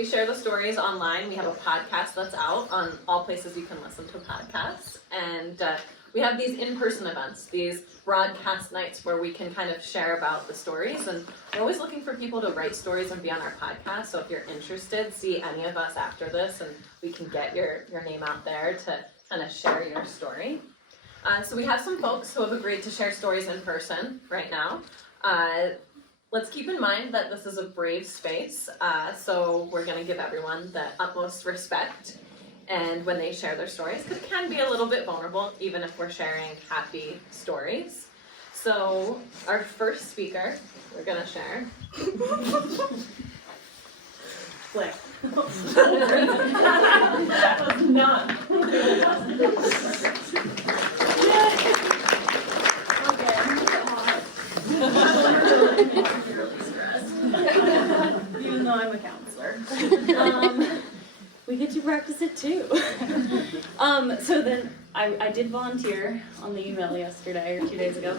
we share the stories online. We have a podcast that's out on all places you can listen to podcasts. And we have these in-person events, these broadcast nights where we can kind of share about the stories. And we're always looking for people to write stories and be on our podcast. So if you're interested, see any of us after this and we can get your name out there to kind of share your story. So we have some folks who have agreed to share stories in person right now. Let's keep in mind that this is a brave space, so we're going to give everyone the utmost respect and when they share their stories, because it can be a little bit vulnerable, even if we're sharing happy stories. So our first speaker, we're going to share. Click. That was not. Even though I'm a counselor. We get to practice it too. So then I did volunteer on the email yesterday or 2 days ago,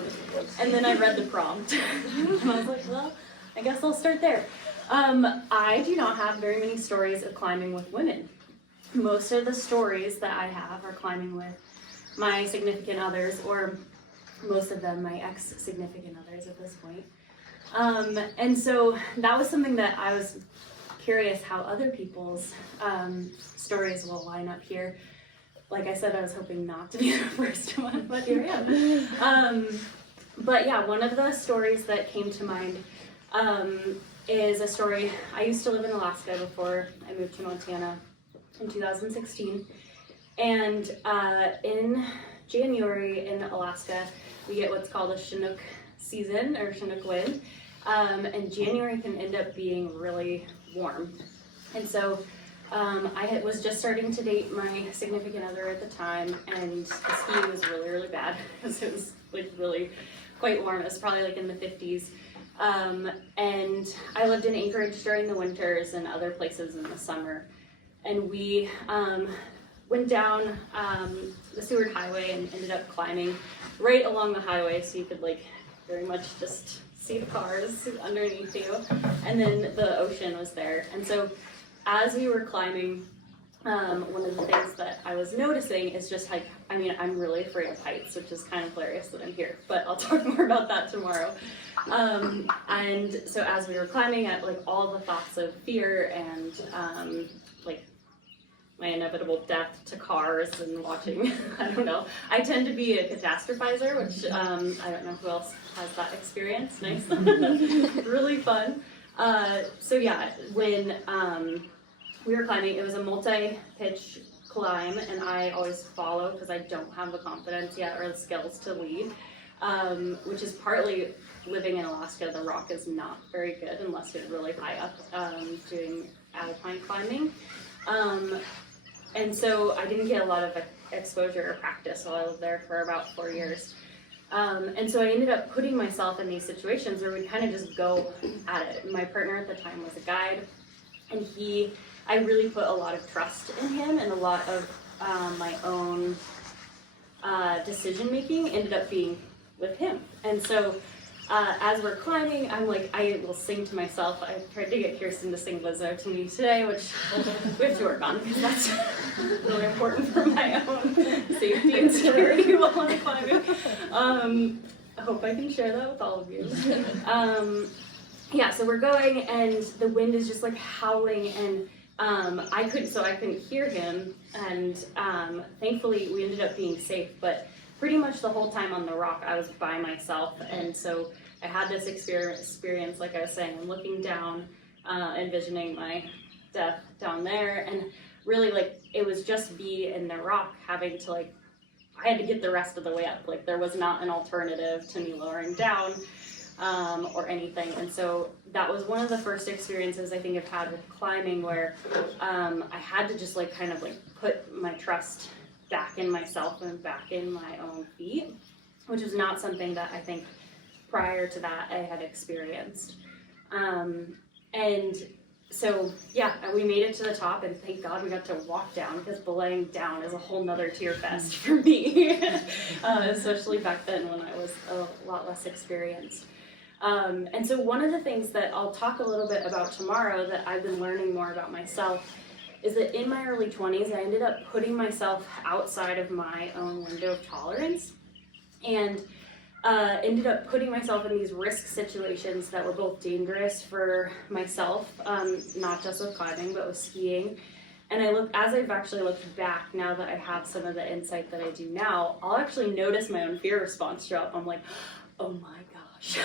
and then I read the prompt. And I was like, well, I guess I'll start there. I do not have very many stories of climbing with women. Most of the stories that I have are climbing with my significant others, or most of them my ex-significant others at this point. And so that was something that I was curious how other people's stories will line up here. Like I said, I was hoping not to be the first one, but here I am. But yeah, one of the stories that came to mind is a story. I used to live in Alaska before I moved to Montana in 2016. And in January in Alaska, we get what's called a Chinook season or Chinook wind. And January can end up being really warm. And so I was just starting to date my significant other at the time, and the ski was really, really bad because it was like really quite warm. It was probably like in the 50s. And I lived in Anchorage during the winters and other places in the summer. And we went down the Seward Highway and ended up climbing right along the highway, so you could like very much just see the cars underneath you, and then the ocean was there. And so as we were climbing, one of the things that I was noticing is just like, I mean, I'm really afraid of heights, which is kind of hilarious that I'm here, but I'll talk more about that tomorrow. And so as we were climbing, at like all the thoughts of fear and like my inevitable death to cars and watching, I don't know. I tend to be a catastrophizer, which I don't know who else has that experience. Nice. Really fun. So yeah, when we were climbing, it was a multi-pitch climb, and I always follow because I don't have the confidence yet or the skills to lead, which is partly living in Alaska. The rock is not very good unless you're really high up doing alpine climbing. And so I didn't get a lot of exposure or practice while I lived there for about 4 years. And so I ended up putting myself in these situations where we kind of just go at it. My partner at the time was a guide, and I really put a lot of trust in him, and a lot of my own decision making ended up being with him. And so as we're climbing, I'm like, I will sing to myself. I tried to get Kirsten to sing Lizzo to me today, which we have to work on because that's really important for my own safety and security while I'm climbing. I hope I can share that with all of you. Yeah, so we're going, and the wind is just like howling, and I couldn't hear him, and thankfully we ended up being safe, but pretty much the whole time on the rock I was by myself. And so I had this experience, like I was saying, I'm looking down, envisioning my death down there, and really like it was just me and the rock having to like, I had to get the rest of the way up. Like there was not an alternative to me lowering down or anything. And so that was one of the first experiences I think I've had with climbing where I had to just like kind of like put my trust back in myself and back in my own feet, which is not something that I think prior to that I had experienced. And so yeah, we made it to the top, and thank God we got to walk down, because belaying down is a whole nother tear fest for me, especially back then when I was a lot less experienced. And so one of the things that I'll talk a little bit about tomorrow that I've been learning more about myself is that in my early 20s, I ended up putting myself outside of my own window of tolerance, and ended up putting myself in these risk situations that were both dangerous for myself, not just with climbing, but with skiing. And as I've actually looked back, now that I have some of the insight that I do now, I'll actually notice my own fear response show up. I'm like, oh my gosh,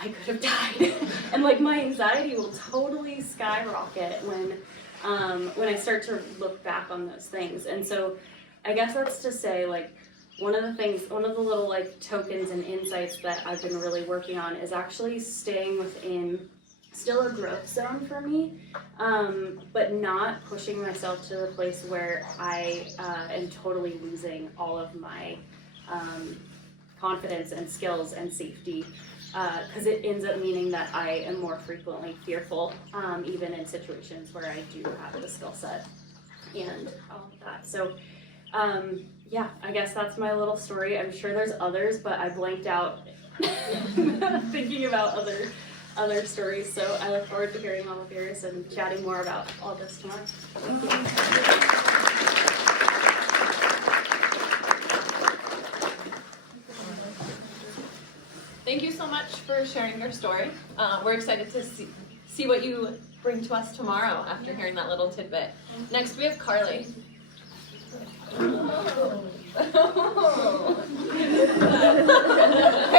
I could have died. And like my anxiety will totally skyrocket when I start to look back on those things. And so I guess that's to say, like, one of the little like tokens and insights that I've been really working on is actually staying within still a growth zone for me, but not pushing myself to the place where I am totally losing all of my confidence and skills and safety, because it ends up meaning that I am more frequently fearful, even in situations where I do have the skill set and all of that. So yeah, I guess that's my little story. I'm sure there's others, but I blanked out thinking about other stories. So I look forward to hearing all of yours and chatting more about all this tomorrow. Thank you. Thank you so much for sharing your story. We're excited to see what you bring to us tomorrow after hearing that little tidbit. Next we have Carly. I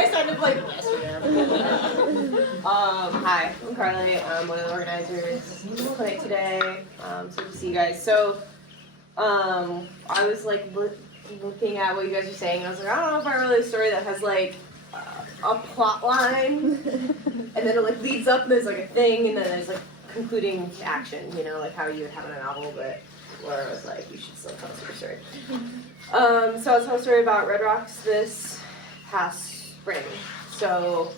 started to play this. Hi, I'm Carly. I'm one of the organizers of the clinic today. So good to see you guys. So, I was like looking at what you guys are saying, and I was like, I don't know if I really a story that has like a plot line, and then it like leads up, and there's like a thing, and then there's like concluding action. You know, like how you would have in a novel, but Laura was like, you should still tell us your story. So I'll tell a story about Red Rocks this past spring. So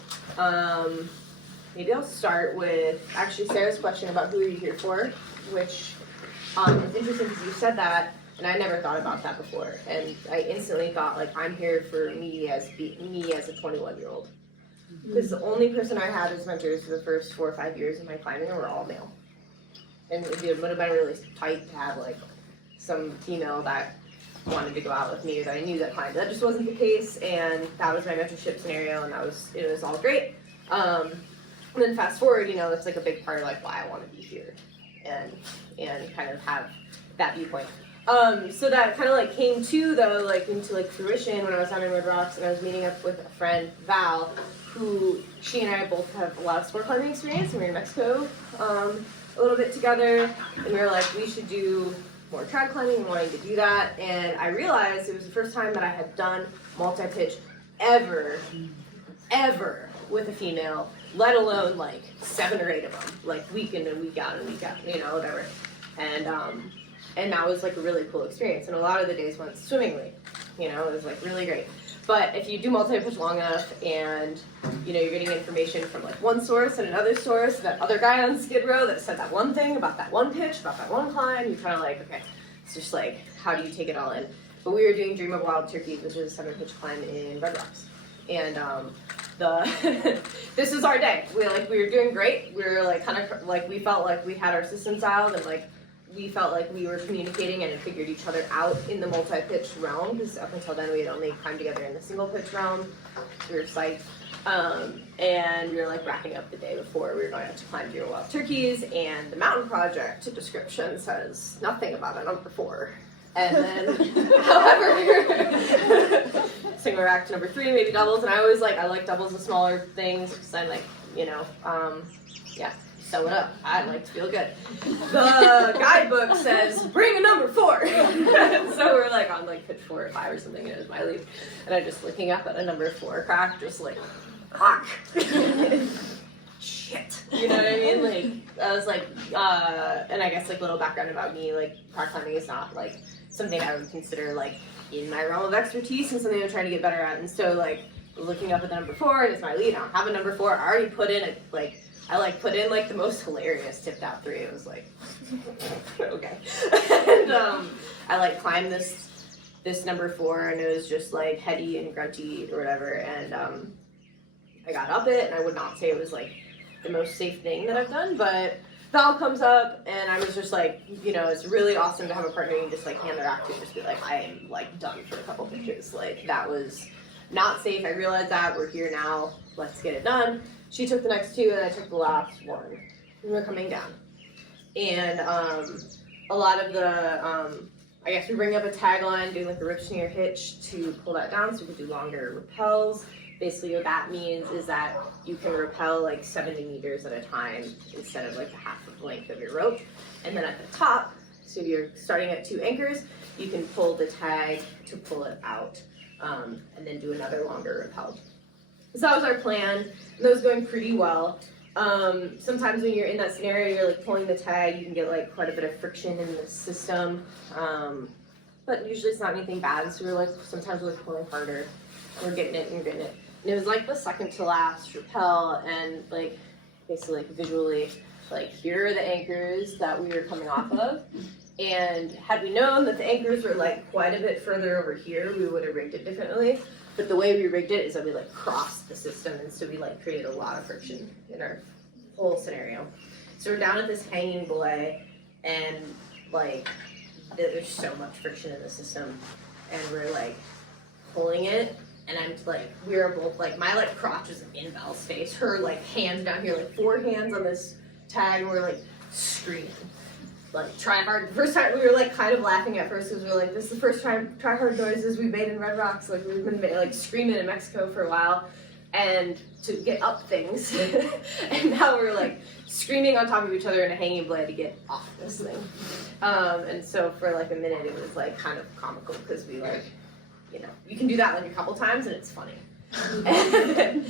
maybe I'll start with actually Sarah's question about who are you here for, which is interesting because you said that, and I never thought about that before. And I instantly thought, like, I'm here for me as a 21-year-old. Because the only person I had as mentors for the first 4 or 5 years of my climbing were all male. And it would have been really tight to have like some female that wanted to go out with me or that I knew that climbed. That just wasn't the case, and that was my mentorship scenario, and it was all great. And then fast forward, you know, that's like a big part of like why I want to be here, and kind of have that viewpoint. So that kind of like came to though, like into like fruition when I was down in Red Rocks, and I was meeting up with a friend, Val, who she and I both have a lot of sport climbing experience, and we were in Mexico a little bit together, and we were like, we should do more trad climbing and wanting to do that. And I realized it was the first time that I had done multi-pitch ever with a female, let alone like 7 or 8 of them, like week in and week out, you know, whatever. And that was like a really cool experience, and a lot of the days went swimmingly, you know, it was like really great. But if you do multi-pitch long enough and, you know, you're getting information from like one source and another source, that other guy on Skid Row that said that one thing about that one pitch, about that one climb, you're kind of like, okay, it's just like, how do you take it all in? But we were doing Dream of Wild Turkey, which is a 7-pitch climb in Red Rocks. And this is our day. We were doing great. We were like kind of like, we felt like we had our systems dialed, and like we felt like we were communicating and had figured each other out in the multi-pitch realm, because up until then we had only climbed together in the single pitch realm. We were psyched. And we were like wrapping up the day before we were going out to climb Dream of Wild Turkeys, and the mountain project description says nothing about a number 4. And then, however, single rack to number 3, maybe doubles, and I always like, I like doubles and smaller things, because I'm like, you know, yeah, sew it up. I like to feel good. The guidebook says, bring a number 4. So we're like on like pitch 4 or 5 or something, and it was my lead. And I'm just looking up at a number 4 crack, just like, fuck. Shit. You know what I mean? Like, I was like, and I guess like little background about me, like park climbing is not like something I would consider like in my realm of expertise, and something I'm trying to get better at. And so like looking up at the number 4, and it's my lead. I don't have a number 4. I already put in a like, I like put in like the most hilarious tipped out 3. It was like, okay. And I like climbed this number 4, and it was just like heady and grunty or whatever. And I got up it, and I would not say it was like the most safe thing that I've done, but Val comes up, and I was just like, you know, it's really awesome to have a partner you can just like hand their act to and just be like, I am like done for a couple pitches. Like, that was not safe. I realized that. We're here now. Let's get it done. She took the next two, and I took the last one. We were coming down. And a lot of the, I guess we bring up a tagline, doing like the rip sneer hitch to pull that down so we can do longer rappels. Basically what that means is that you can rappel like 70 meters at a time instead of like the half of the length of your rope. And then at the top, so you're starting at 2 anchors, you can pull the tag to pull it out, and then do another longer rappel. So that was our plan, and that was going pretty well. Sometimes when you're in that scenario, you're like pulling the tag, you can get like quite a bit of friction in the system, but usually it's not anything bad. So we're like, sometimes we're like pulling harder, we're getting it, and we're getting it. And it was like the second to last rappel, and like basically like visually, like here are the anchors that we were coming off of. And had we known that the anchors were like quite a bit further over here, we would have rigged it differently. But the way we rigged it is that we like crossed the system, and so we like created a lot of friction in our whole scenario. So we're down at this hanging belay, and like there's so much friction in the system, and we're like pulling it, and I'm like, we are both like, my like crotch is in Val's face, her like hands down here, like 4 hands on this tag, and we're like screaming. Like try hard. The first time we were like kind of laughing at first because we were like, this is the first time try hard noises we've made in Red Rocks. Like we've been like screaming in Mexico for a while, and to get up things. And now we're like screaming on top of each other in a hanging belay to get off this thing. And so for like a minute it was like kind of comical because we like, you know, you can do that like a couple times and it's funny. And then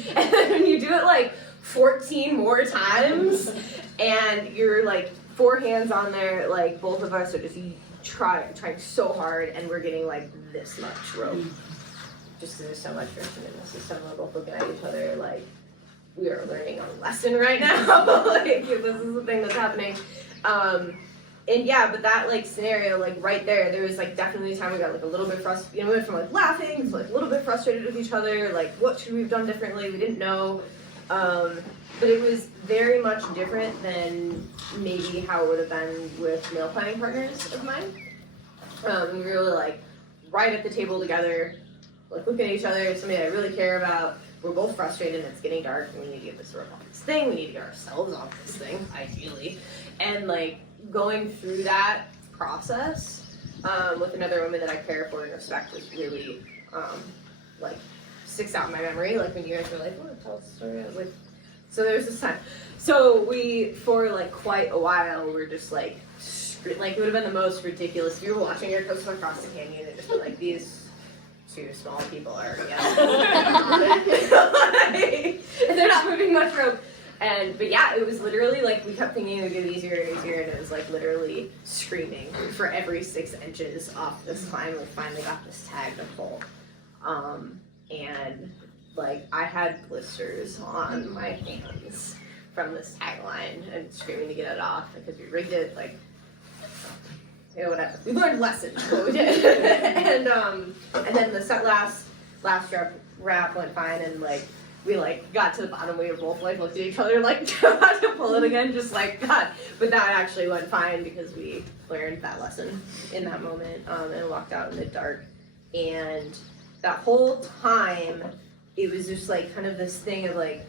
when you do it like 14 more times and you're like 4 hands on there, like both of us are just trying so hard, and we're getting like this much rope. Just because there's so much friction in the system, we're both looking at each other like we are learning a lesson right now. Like this is the thing that's happening. And yeah, but that like scenario, like right there was like definitely a time we got like a little bit frustrated. You know, we went from like laughing to like a little bit frustrated with each other. Like, what should we have done differently? We didn't know. But it was very much different than maybe how it would have been with male climbing partners of mine. We were really like right at the table together, like looking at each other, somebody I really care about. We're both frustrated and it's getting dark and we need to get this rope off this thing. We need to get ourselves off this thing, ideally. And like going through that process with another woman that I care for and respect was really like sticks out in my memory. Like when you guys were like, oh, tell us a story. I was like, so there was this time. So we, for like quite a while, were just like it would have been the most ridiculous. If you were watching your coast across the canyon, and just be like, these 2 small people are, and they're not moving much rope. But yeah, it was literally like we kept thinking it would get easier and easier, and it was like literally screaming for every 6 inches off this climb. We finally got this tag to pull. And like I had blisters on my hands from this tagline and screaming to get it off because we rigged it like, you know, whatever. We learned lessons, what we did. And then the last wrap went fine, and like we like got to the bottom. We were both like looked at each other like about to pull it again, just like God. But that actually went fine because we learned that lesson in that moment, and walked out in the dark. And that whole time, it was just like kind of this thing of like,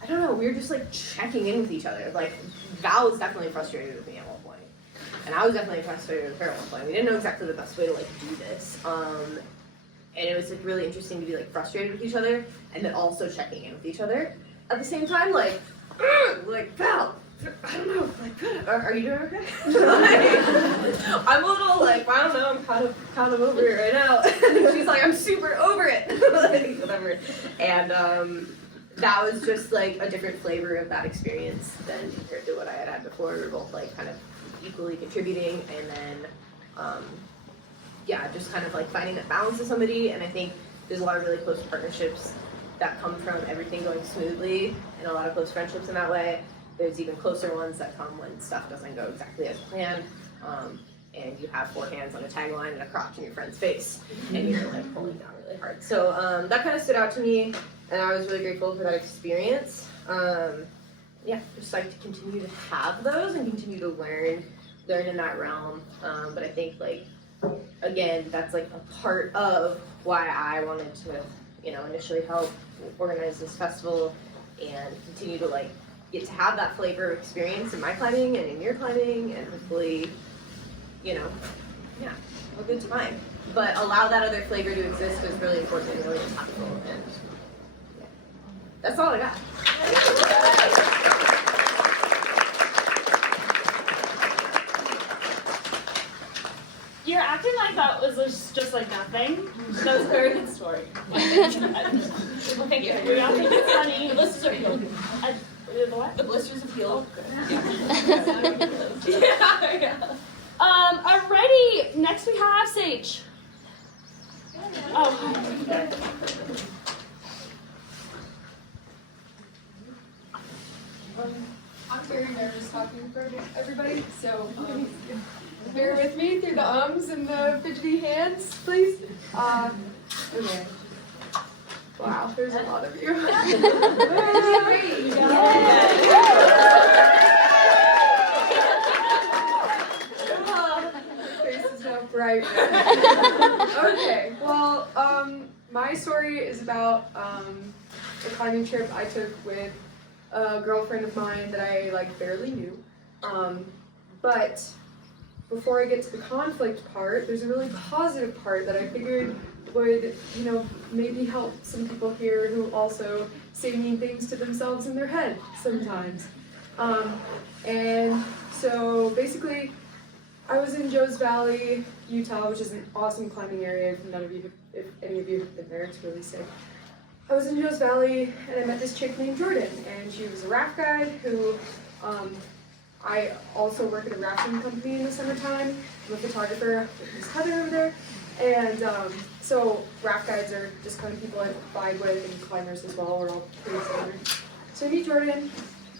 I don't know, we were just like checking in with each other. Like Val was definitely frustrated with me at one point, and I was definitely frustrated with her at one point. We didn't know exactly the best way to like do this, and it was like really interesting to be like frustrated with each other and then also checking in with each other at the same time. Like Val, I don't know, like, are you doing okay? Like, I'm a little like, I don't know, I'm kind of over it right now. And she's like, I'm super over it. Like, whatever. And that was just like a different flavor of that experience than compared to what I had before. We were both like kind of equally contributing, and then yeah, just kind of like finding that balance with somebody. And I think there's a lot of really close partnerships that come from everything going smoothly, and a lot of close friendships in that way. There's even closer ones that come when stuff doesn't go exactly as planned, and you have 4 hands on a tagline and a crotch in your friend's face, and you're like pulling down really hard. So that kind of stood out to me. and I was really grateful for that experience. Just like to continue to have those and continue to learn in that realm. But I think like, again, that's like a part of why I wanted to, initially help organize this festival and continue to like get to have that flavor of experience in my climbing and in your climbing, and hopefully, a good time. But allow that other flavor to exist is really important and really impactful. And that's all I got. You're acting like that was just like nothing. That was a very good story. Thank you. You're acting it's funny. The blisters are healed. The what? The blisters have healed. Yeah. Alrighty. Next we have Sage. Oh. I'm very nervous talking in front of everybody, so bear with me through the ums and the fidgety hands, please. Okay. Wow, there's a lot of you. My face is now bright. Okay, well, my story is about a climbing trip I took with a girlfriend of mine that I like barely knew. But before I get to the conflict part, there's a really positive part that I figured would, maybe help some people here who also say mean things to themselves in their head sometimes. And so basically, I was in Joe's Valley, Utah, which is an awesome climbing area. If any of you have been there, it's really sick. I was in Joe's Valley and I met this chick named Jordan, and she was a raft guide who, I also work at a rafting company in the summertime. I'm a photographer, there's Heather over there, and so raft guides are just kind of people I vibe with, and climbers as well, we're all pretty similar. So I meet Jordan,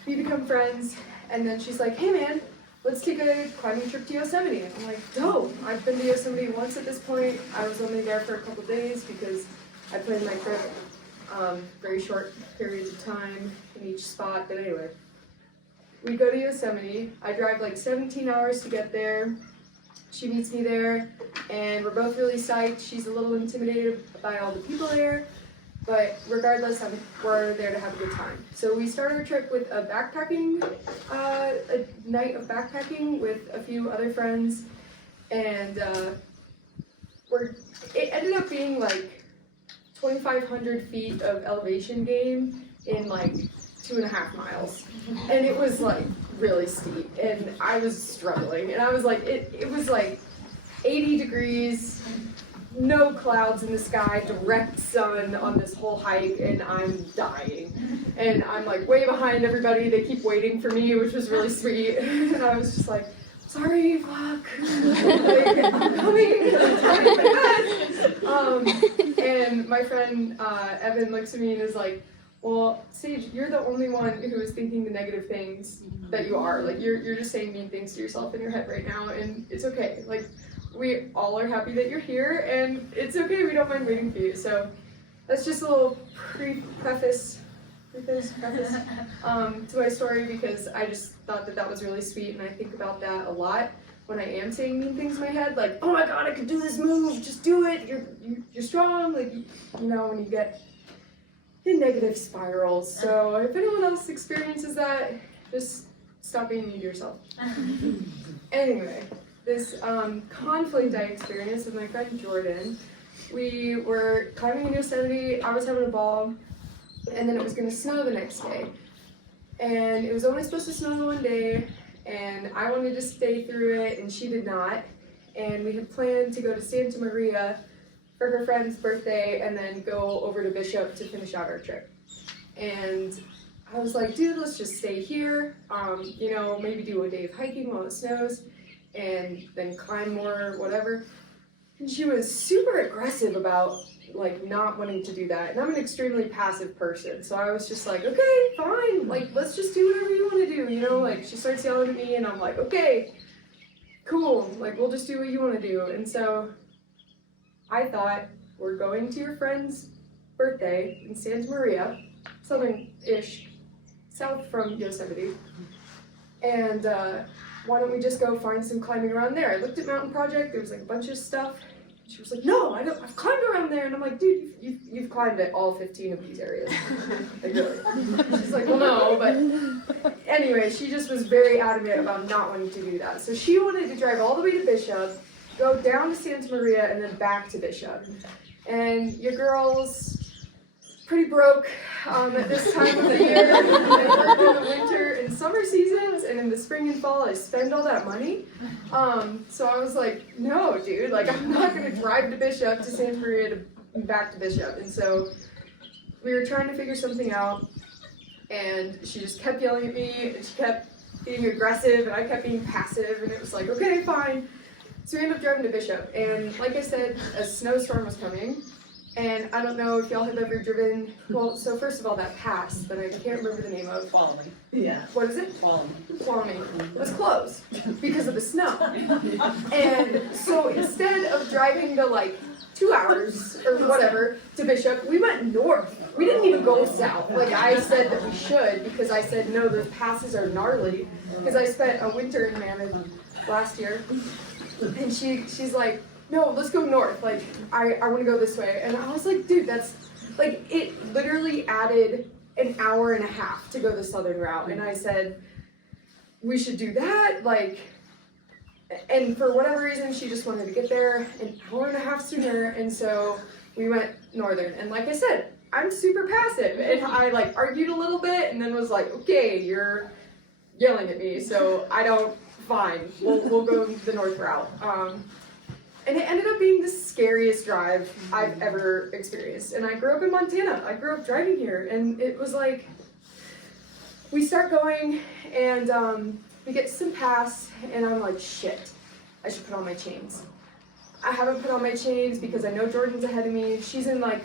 we become friends, and then she's like, hey man, let's take a climbing trip to Yosemite. I'm like, dope, I've been to Yosemite once at this point. I was only there for a couple days because I planned my trip very short periods of time in each spot, but anyway. We go to Yosemite. I drive like 17 hours to get there. She meets me there, and we're both really psyched. She's a little intimidated by all the people there, but regardless, we're there to have a good time. So we started our trip with a night of backpacking with a few other friends, and it ended up being like 2,500 feet of elevation gain in like 2.5 miles, and it was like really steep, and I was struggling, and I was like, it was like 80 degrees, no clouds in the sky, direct sun on this whole hike, and I'm dying, and I'm like way behind everybody. They keep waiting for me, which was really sweet, and I was just like, sorry, fuck, like, I'm coming, and my friend Evan looks at me and is like, well, Sage, you're the only one who is thinking the negative things that you are. Like, you're just saying mean things to yourself in your head right now, and it's okay. Like, we all are happy that you're here, and it's okay, we don't mind waiting for you. So that's just a little preface to my story, because I just thought that was really sweet, and I think about that a lot when I am saying mean things in my head, like, oh my god, I could do this move, just do it, you're strong, like, when you get in negative spirals. So if anyone else experiences that, just stop being mean to yourself. Anyway, this conflict I experienced with my friend Jordan, we were climbing in Yosemite, I was having a ball, and then it was gonna snow the next day. And it was only supposed to snow one day, and I wanted to stay through it, and she did not. And we had planned to go to Santa Maria for her friend's birthday, and then go over to Bishop to finish out our trip. And I was like, dude, let's just stay here, maybe do a day of hiking while it snows, and then climb more, whatever. And she was super aggressive about like not wanting to do that, and I'm an extremely passive person, so I was just like, okay, fine, like, let's just do whatever you want to do, like, she starts yelling at me, and I'm like, okay, cool, like, we'll just do what you want to do. And so I thought, we're going to your friend's birthday in Santa Maria, southern-ish, south from Yosemite. And why don't we just go find some climbing around there? I looked at Mountain Project, there was like a bunch of stuff. She was like, no, I've climbed around there. And I'm like, dude, you've climbed at all 15 of these areas. Like, really? She's like, well, no, but anyway, she just was very adamant about not wanting to do that. So she wanted to drive all the way to Bishop, go down to Santa Maria, and then back to Bishop. And your girl's pretty broke at this time of the year. I work in the winter and summer seasons, and in the spring and fall I spend all that money. So I was like, no, dude, like I'm not gonna drive to Bishop, to Santa Maria, to back to Bishop. And so we were trying to figure something out, and she just kept yelling at me, and she kept being aggressive, and I kept being passive, and it was like, okay, fine. So we ended up driving to Bishop, and like I said, a snowstorm was coming. And I don't know if y'all have ever driven, well, so first of all, that pass that I can't remember the name of. Tuolumne. Yeah. What is it? Tuolumne. Was closed because of the snow. And so instead of driving the like 2 hours or whatever to Bishop, we went north. We didn't even go south. Like I said that we should, because I said, no, those passes are gnarly. Because I spent a winter in Mammoth last year. And she's like, no, let's go north, like, I want to go this way. And I was like, dude, that's, like, it literally added an hour and a half to go the southern route. And I said, we should do that, like, and for whatever reason, she just wanted to get there an hour and a half sooner, and so we went northern. And like I said, I'm super passive, and I, like, argued a little bit, and then was like, okay, you're yelling at me, so fine, we'll go the north route. And it ended up being the scariest drive I've ever experienced. And I grew up in Montana. I grew up driving here. And it was like, we start going, and we get to some pass, and I'm like, shit, I should put on my chains. I haven't put on my chains because I know Jordan's ahead of me. She's in like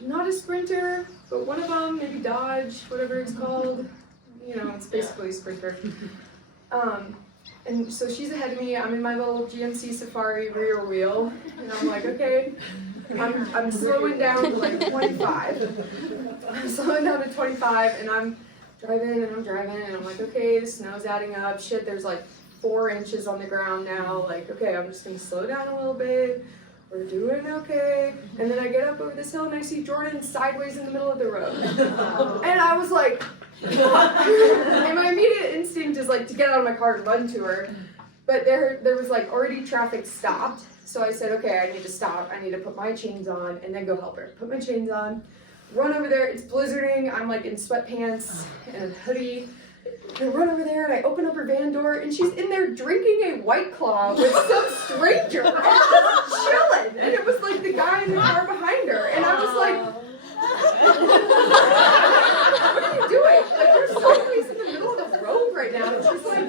not a Sprinter, but one of them, maybe Dodge, whatever it's called. You know, it's basically a Sprinter. And so she's ahead of me. I'm in my little GMC Safari rear wheel, and I'm like, okay, I'm slowing down to like 25. I'm slowing down to 25, and I'm driving, and I'm like, okay, the snow's adding up. Shit, there's like 4 inches on the ground now. Like, okay, I'm just gonna slow down a little bit. We're doing okay. And then I get up over this hill, and I see Jordan sideways in the middle of the road. And I was like, and my immediate instinct is like to get out of my car and run to her, but there was like already traffic stopped, so I said, okay, I need to stop, I need to put my chains on and then go help her. Put my chains on, run over there, it's blizzarding, I'm like in sweatpants and a hoodie, and I run over there and I open up her van door, and she's in there drinking a White Claw with some stranger, and just chilling, and it was like the guy in the car behind her, and I was like, what are you doing? Like, we're sideways in the middle of the road right now. And she's like,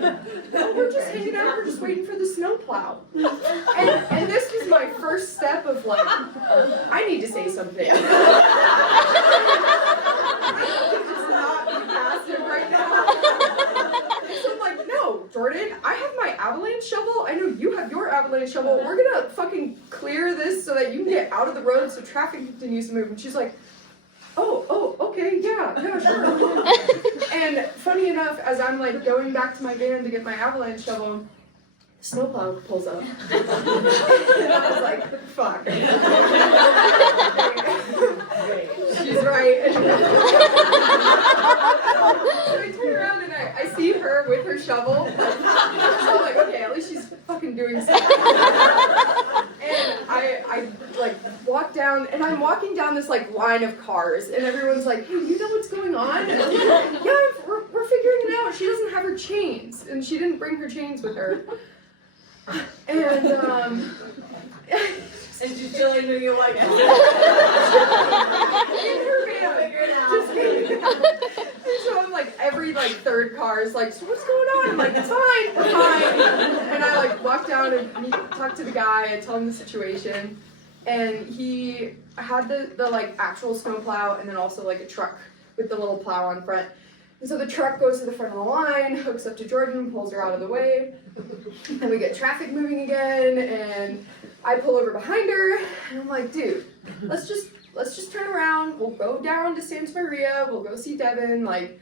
no, we're just hanging out. We're just waiting for the snowplow. And this was my first step of like, I need to say something. I need to just not be passive right now. So I'm like, no, Jordan, I have my avalanche shovel. I know you have your avalanche shovel. We're gonna fucking clear this so that you can get out of the road so traffic continues to move. And she's like, oh, okay, yeah, sure. And funny enough, as I'm like going back to my van to get my avalanche shovel, snowplow pulls up. And I was like, fuck. She's right. So I turn around and I see her with her shovel. So I'm like, okay, at least she's fucking doing something. And I like walk down, and I'm walking down this like line of cars, and everyone's like, hey, you know what's going on? And I'm like, yeah, we're figuring it out. She doesn't have her chains, and she didn't bring her chains with her. And And she's chilling with you like in her van, just kidding. And so I'm like, every like third car is like, so what's going on? I'm like, it's fine, we're fine. And I like walk down and talk to the guy, I tell him the situation, and he had the like actual snowplow and then also like a truck with the little plow on front. And so the truck goes to the front of the line, hooks up to Jordan, pulls her out of the way, and we get traffic moving again, and I pull over behind her, and I'm like, dude, let's just turn around. We'll go down to Santa Maria. We'll go see Devin, like,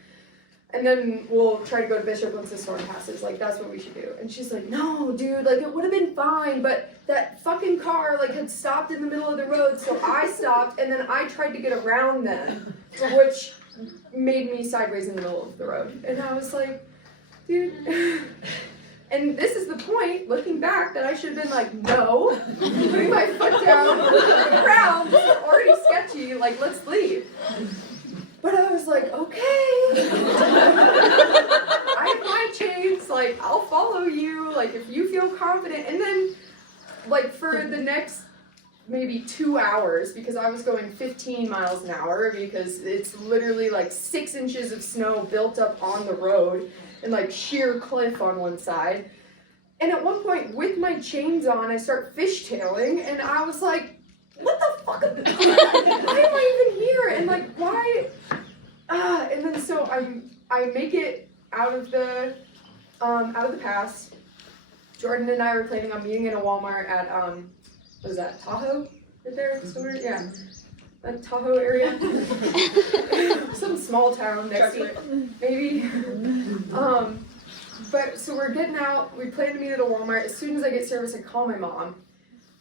and then we'll try to go to Bishop once the storm passes. Like, that's what we should do. And she's like, no, dude, like, it would have been fine, but that fucking car, like, had stopped in the middle of the road, so I stopped, and then I tried to get around them, which made me sideways in the middle of the road. And I was like, dude. And this is the point, looking back, that I should have been like, no, putting my foot down, looking around, this is already sketchy, like, let's leave. But I was like, okay. I have my chains, like, I'll follow you, like, if you feel confident. And then, like, for the next maybe 2 hours, because I was going 15 miles an hour, because it's literally like 6 inches of snow built up on the road, and like sheer cliff on one side. And at one point, with my chains on, I start fishtailing, and I was like, what the fuck? Why am I even here? And like, why? And then so I make it out of the pass. Jordan and I were planning on meeting in a Walmart at what is that, Tahoe? Right there, somewhere? Yeah, that Tahoe area. Some small town next to it, maybe. But so we're getting out. We plan to meet at a Walmart. As soon as I get service, I call my mom.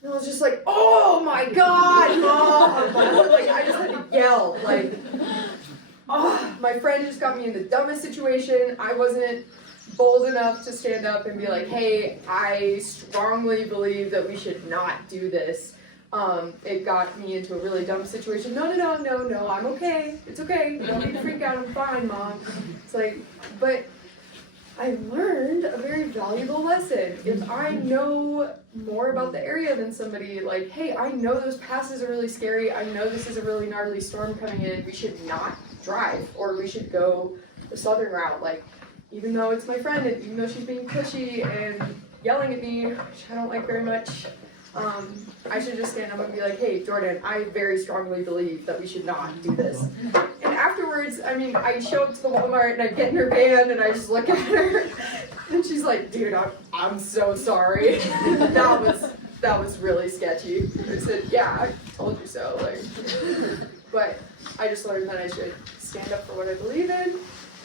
And I was just like, oh my God, Mom! Like, I just had to yell, like, oh, my friend just got me in the dumbest situation. I wasn't bold enough to stand up and be like, hey, I strongly believe that we should not do this. It got me into a really dumb situation. No, I'm okay. It's okay. You don't need to freak out. I'm fine, Mom. It's like, but I learned a very valuable lesson. If I know more about the area than somebody, like, hey, I know those passes are really scary. I know this is a really gnarly storm coming in. We should not drive, or we should go the southern route. Like, even though it's my friend, and even though she's being pushy and yelling at me, which I don't like very much, I should just stand up and be like, hey, Jordan, I very strongly believe that we should not do this. And afterwards, I mean, I show up to the Walmart and I get in her van and I just look at her and she's like, dude, I'm so sorry. that was really sketchy. I said, yeah, I told you so. Like, but I just learned that I should stand up for what I believe in.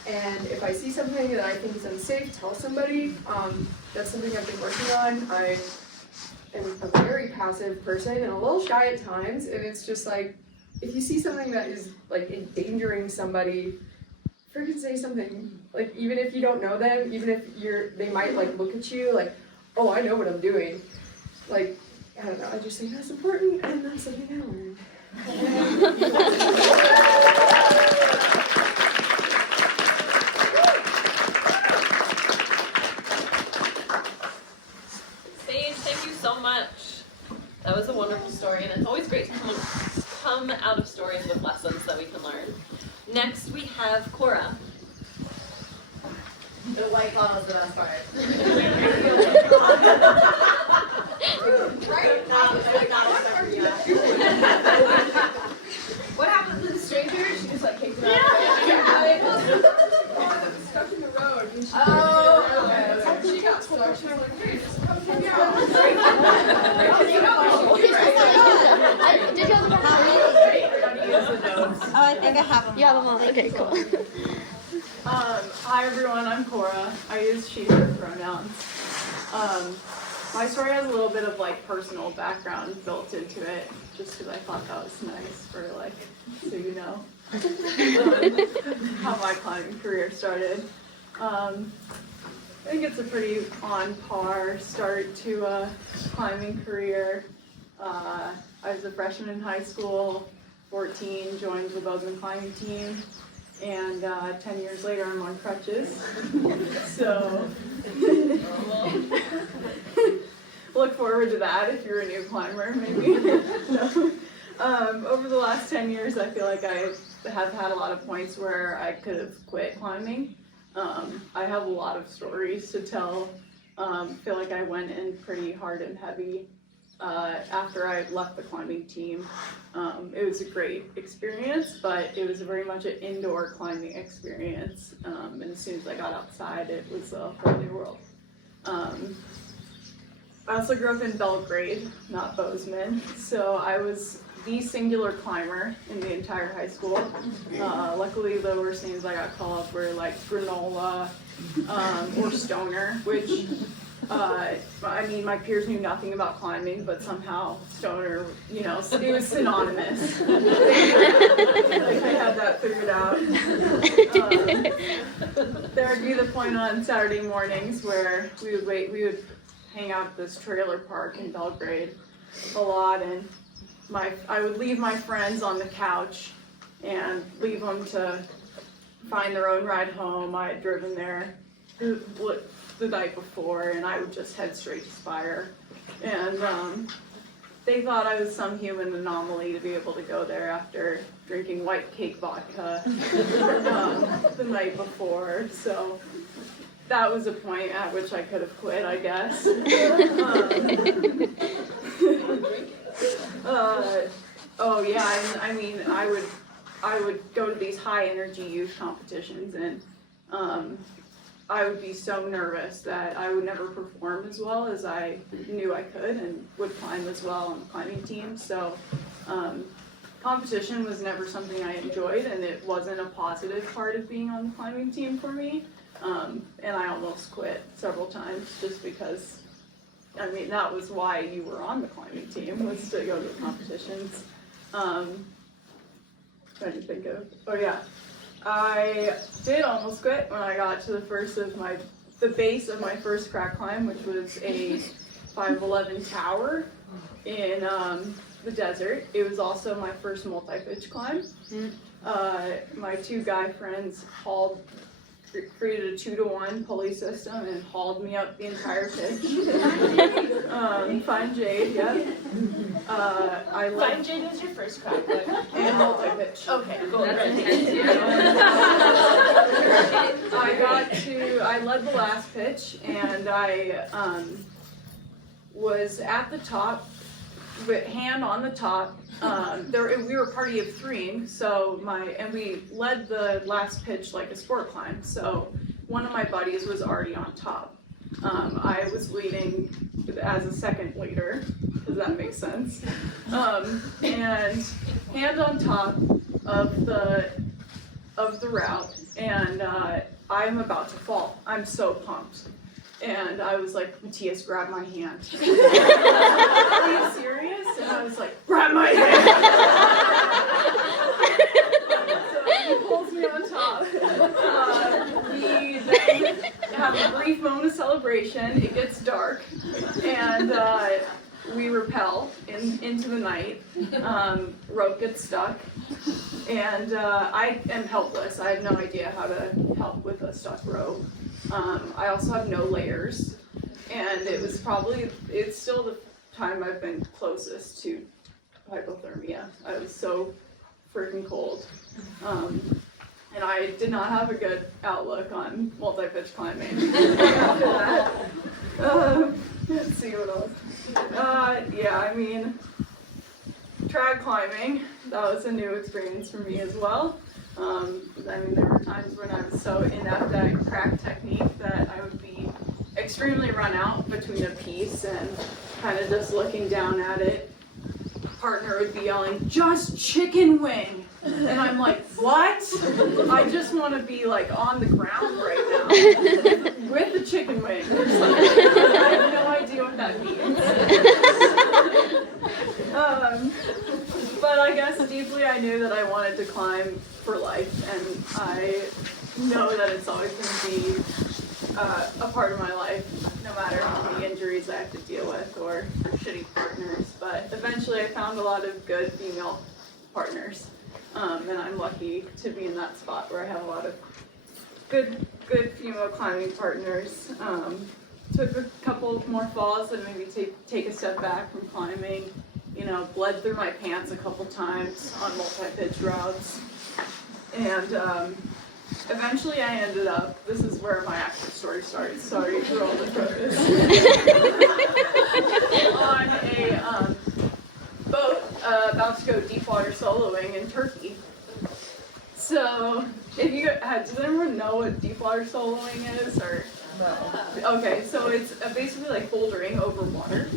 And if I see something that I think is unsafe, tell somebody. That's something I've been working on. I am a very passive person and a little shy at times, and it's just like, if you see something that is like endangering somebody, freaking say something. Like, even if you don't know them, even if they might like look at you like, oh, I know what I'm doing. Like, I don't know, I just think that's important, and that's something I learned. So much. That was a wonderful story, and it's always great to come out of stories with lessons that we can learn. Next, we have Cora. The white claw is the best part. Right? What happened to the stranger? She just like kicked him out. Stuck in the road. And She got stuck. She was like, hey, just come take me out. Oh, I think I have them. Yeah, the one. Okay, cool. Hi everyone, I'm Cora. I use she, her pronouns. My story has a little bit of like personal background built into it, just because I thought that was nice for like, so you know, how my climbing career started. I think it's a pretty on par start to a climbing career. I was a freshman in high school, 14, joined the Bozeman climbing team, and 10 years later I'm on crutches. So look forward to that if you're a new climber, maybe. No. Over the last 10 years I feel like I have had a lot of points where I could have quit climbing. I have a lot of stories to tell. Feel like I went in pretty hard and heavy after I left the climbing team. It was a great experience, but it was very much an indoor climbing experience. And as soon as I got outside, it was a whole new world. I also grew up in Belgrade, not Bozeman, so I was the singular climber in the entire high school. Luckily, the worst names I got called up were like granola or stoner, which I mean, my peers knew nothing about climbing, but somehow stoner, you know, it was synonymous. They had that figured out. There would be the point on Saturday mornings where we would hang out at this trailer park in Belgrade a lot, and I would leave my friends on the couch and leave them to find their own ride home. I had driven there the night before, and I would just head straight to Spire. And they thought I was some human anomaly to be able to go there after drinking white cake vodka the night before. So that was a point at which I could have quit, I guess. Oh yeah, I mean, I would go to these high energy youth competitions, and I would be so nervous that I would never perform as well as I knew I could, and would climb as well on the climbing team. So competition was never something I enjoyed, and it wasn't a positive part of being on the climbing team for me. And I almost quit several times just because, I mean, that was why you were on the climbing team, was to go to the competitions. Trying to think of, oh yeah, I did almost quit when I got to the base of my first crack climb, which was a 511 tower in the desert. It was also my first multi-pitch climb. My two guy friends created a 2-to-1 pulley system and hauled me up the entire pitch. Fine Jade, yep. Fine Jade was your first crack climb. And multi-pitch. Okay, cool. That's intense, yeah. I led the last pitch, and I was at the top, with hand on the top. We were a party of 3, so we led the last pitch like a sport climb. So one of my buddies was already on top. I was leading as a second leader. Does that make sense? And hand on top of the route, and I'm about to fall. I'm so pumped. And I was like, Matthias, grab my hand. Are you serious? And I was like, grab my hand. So he pulls me on top. We then have a brief moment of celebration. It gets dark, and we rappel into the night. Rope gets stuck, and I am helpless. I have no idea how to help with a stuck rope. I also have no layers, and it's still the time I've been closest to hypothermia. I was so freaking cold. And I did not have a good outlook on multi-pitch climbing after that. Let's see what else. Yeah, I mean, trad climbing, that was a new experience for me as well. I mean, there were times when I was so inept at crack technique that I would be extremely run out between a piece and kind of just looking down at it. Partner would be yelling, "Just chicken wing!" And I'm like, what? I just want to be like on the ground right now with the chicken wing. I have no idea what that means. But I guess deeply I knew that I wanted to climb for life, and I know that it's always going to be a part of my life, no matter how many injuries I have to deal with or shitty partners. But eventually I found a lot of good female partners, and I'm lucky to be in that spot where I have a lot of good female climbing partners. Took a couple more falls and maybe take a step back from climbing. You know, bled through my pants a couple times on multi-pitch routes. And eventually I ended up, this is where my actual story starts, sorry for all the focus, on a boat about to go deep water soloing in Turkey. So, does anyone know what deep water soloing is? Or Okay, so it's basically like bouldering over water.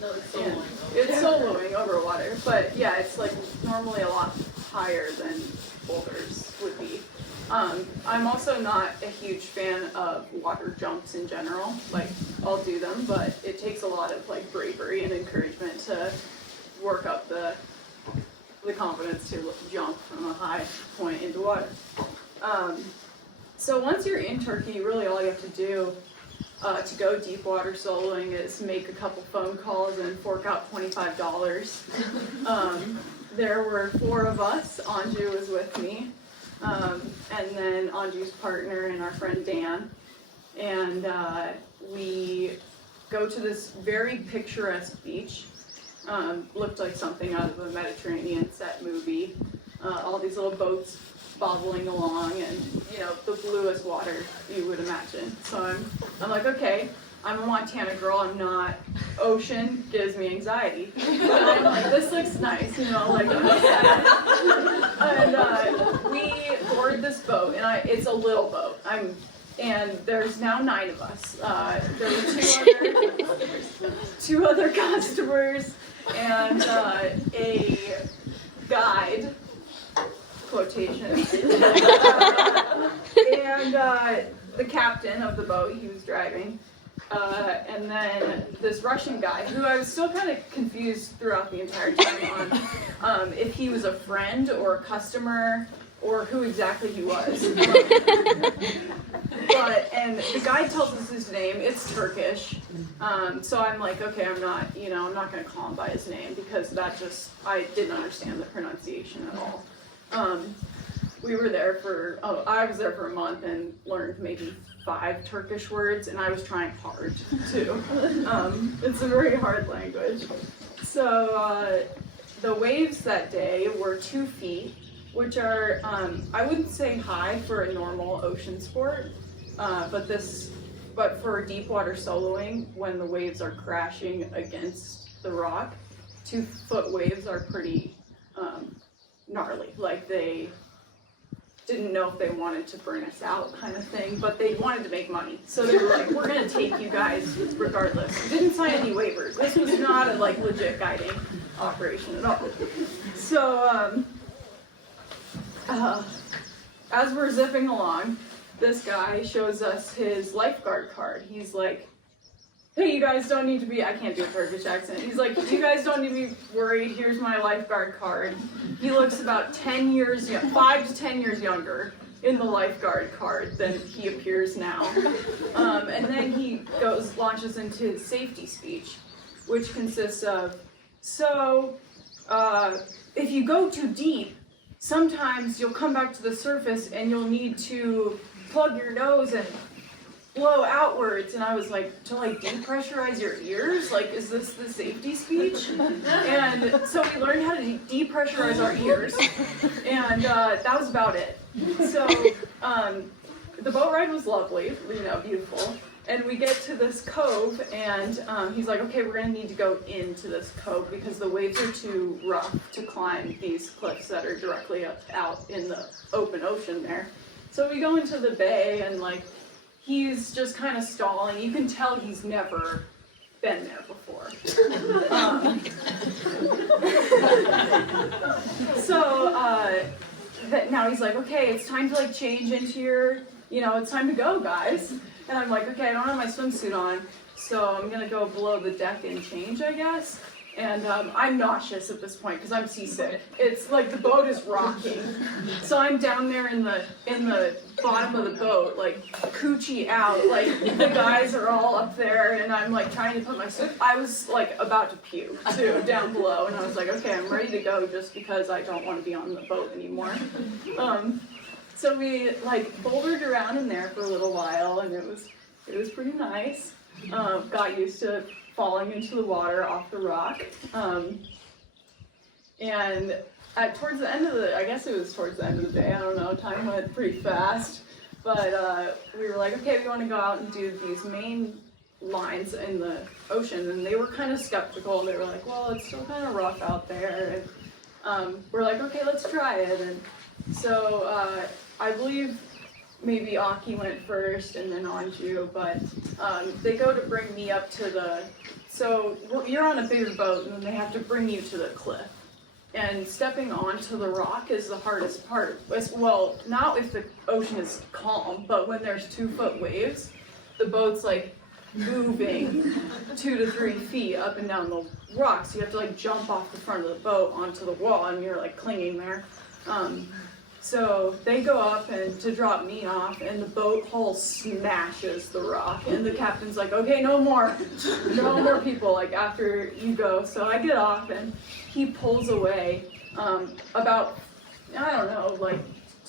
No, it's Yeah. It's soloing over water, but yeah, it's like normally a lot higher than boulders would be. I'm also not a huge fan of water jumps in general. Like, I'll do them, but it takes a lot of like bravery and encouragement to work up the confidence to jump from a high point into water. So once you're in Turkey, really all you have to do to go deep water soloing is make a couple phone calls and fork out $25. There were 4 of us. Anju was with me, and then Anju's partner and our friend Dan. And we go to this very picturesque beach. Looked like something out of a Mediterranean set movie. All these little boats bobbling along, and you know, the bluest water you would imagine. So I'm like, okay, I'm a Montana girl, I'm not, ocean gives me anxiety. But I'm like, this looks nice, you know, like I'm excited. And we board this boat, and it's a little boat. And there's now 9 of us. There were 2 other customers and a guide, quotations, and the captain of the boat, he was driving, and then this Russian guy, who I was still kind of confused throughout the entire time on if he was a friend or a customer or who exactly he was. And the guide tells us his name, it's Turkish, so I'm like, okay, I'm not gonna call him by his name, because I didn't understand the pronunciation at all. We were there I was there for a month and learned maybe 5 Turkish words, and I was trying hard too. It's a very hard language. So the waves that day were 2 feet, which are, I wouldn't say high for a normal ocean sport, but for deep water soloing, when the waves are crashing against the rock, 2-foot waves are pretty gnarly. Like, they didn't know if they wanted to burn us out kind of thing, but they wanted to make money. So they were like, we're gonna take you guys regardless. We didn't sign any waivers. This was not a like legit guiding operation at all. So as we're zipping along, this guy shows us his lifeguard card. He's like, hey, you guys don't need to be, I can't do a Turkish accent. He's like, you guys don't need to be worried, here's my lifeguard card. He looks about 5 to 10 years younger in the lifeguard card than he appears now. And then he launches into his safety speech, which consists of, so, if you go too deep, sometimes you'll come back to the surface and you'll need to plug your nose and blow outwards. And I was like, to like depressurize your ears? Like, is this the safety speech? And so we learned how to depressurize our ears, and that was about it. So the boat ride was lovely, beautiful. And we get to this cove, and he's like, okay, we're gonna need to go into this cove because the waves are too rough to climb these cliffs that are directly out in the open ocean there. So we go into the bay, and like, he's just kind of stalling. You can tell he's never been there before. Now he's like, okay, it's time to like change into your, it's time to go, guys. And I'm like, okay, I don't have my swimsuit on, so I'm gonna go below the deck and change, I guess. And I'm nauseous at this point because I'm seasick. It's like the boat is rocking, so I'm down there in the bottom of the boat, like coochie out. Like the guys are all up there, and I'm like trying to put my suit. I was like about to puke too down below, and I was like, okay, I'm ready to go just because I don't want to be on the boat anymore. So we like bouldered around in there for a little while, and it was pretty nice. Got used to falling into the water off the rock. And towards the end of I guess it was towards the end of the day, I don't know, time went pretty fast. But we were like, okay, we want to go out and do these main lines in the ocean. And they were kind of skeptical. They were like, well, it's still kind of rough out there. And we're like, okay, let's try it. And so I believe maybe Aki went first and then Anju, but they go to bring me up to so you're on a bigger boat and then they have to bring you to the cliff. And stepping onto the rock is the hardest part. Well, not if the ocean is calm, but when there's 2-foot waves, the boat's like moving 2 to 3 feet up and down the rocks. You have to like jump off the front of the boat onto the wall and you're like clinging there. So they go up and to drop me off and the boat hull smashes the rock and the captain's like, okay, no more people like after you go. So I get off and he pulls away about, I don't know, like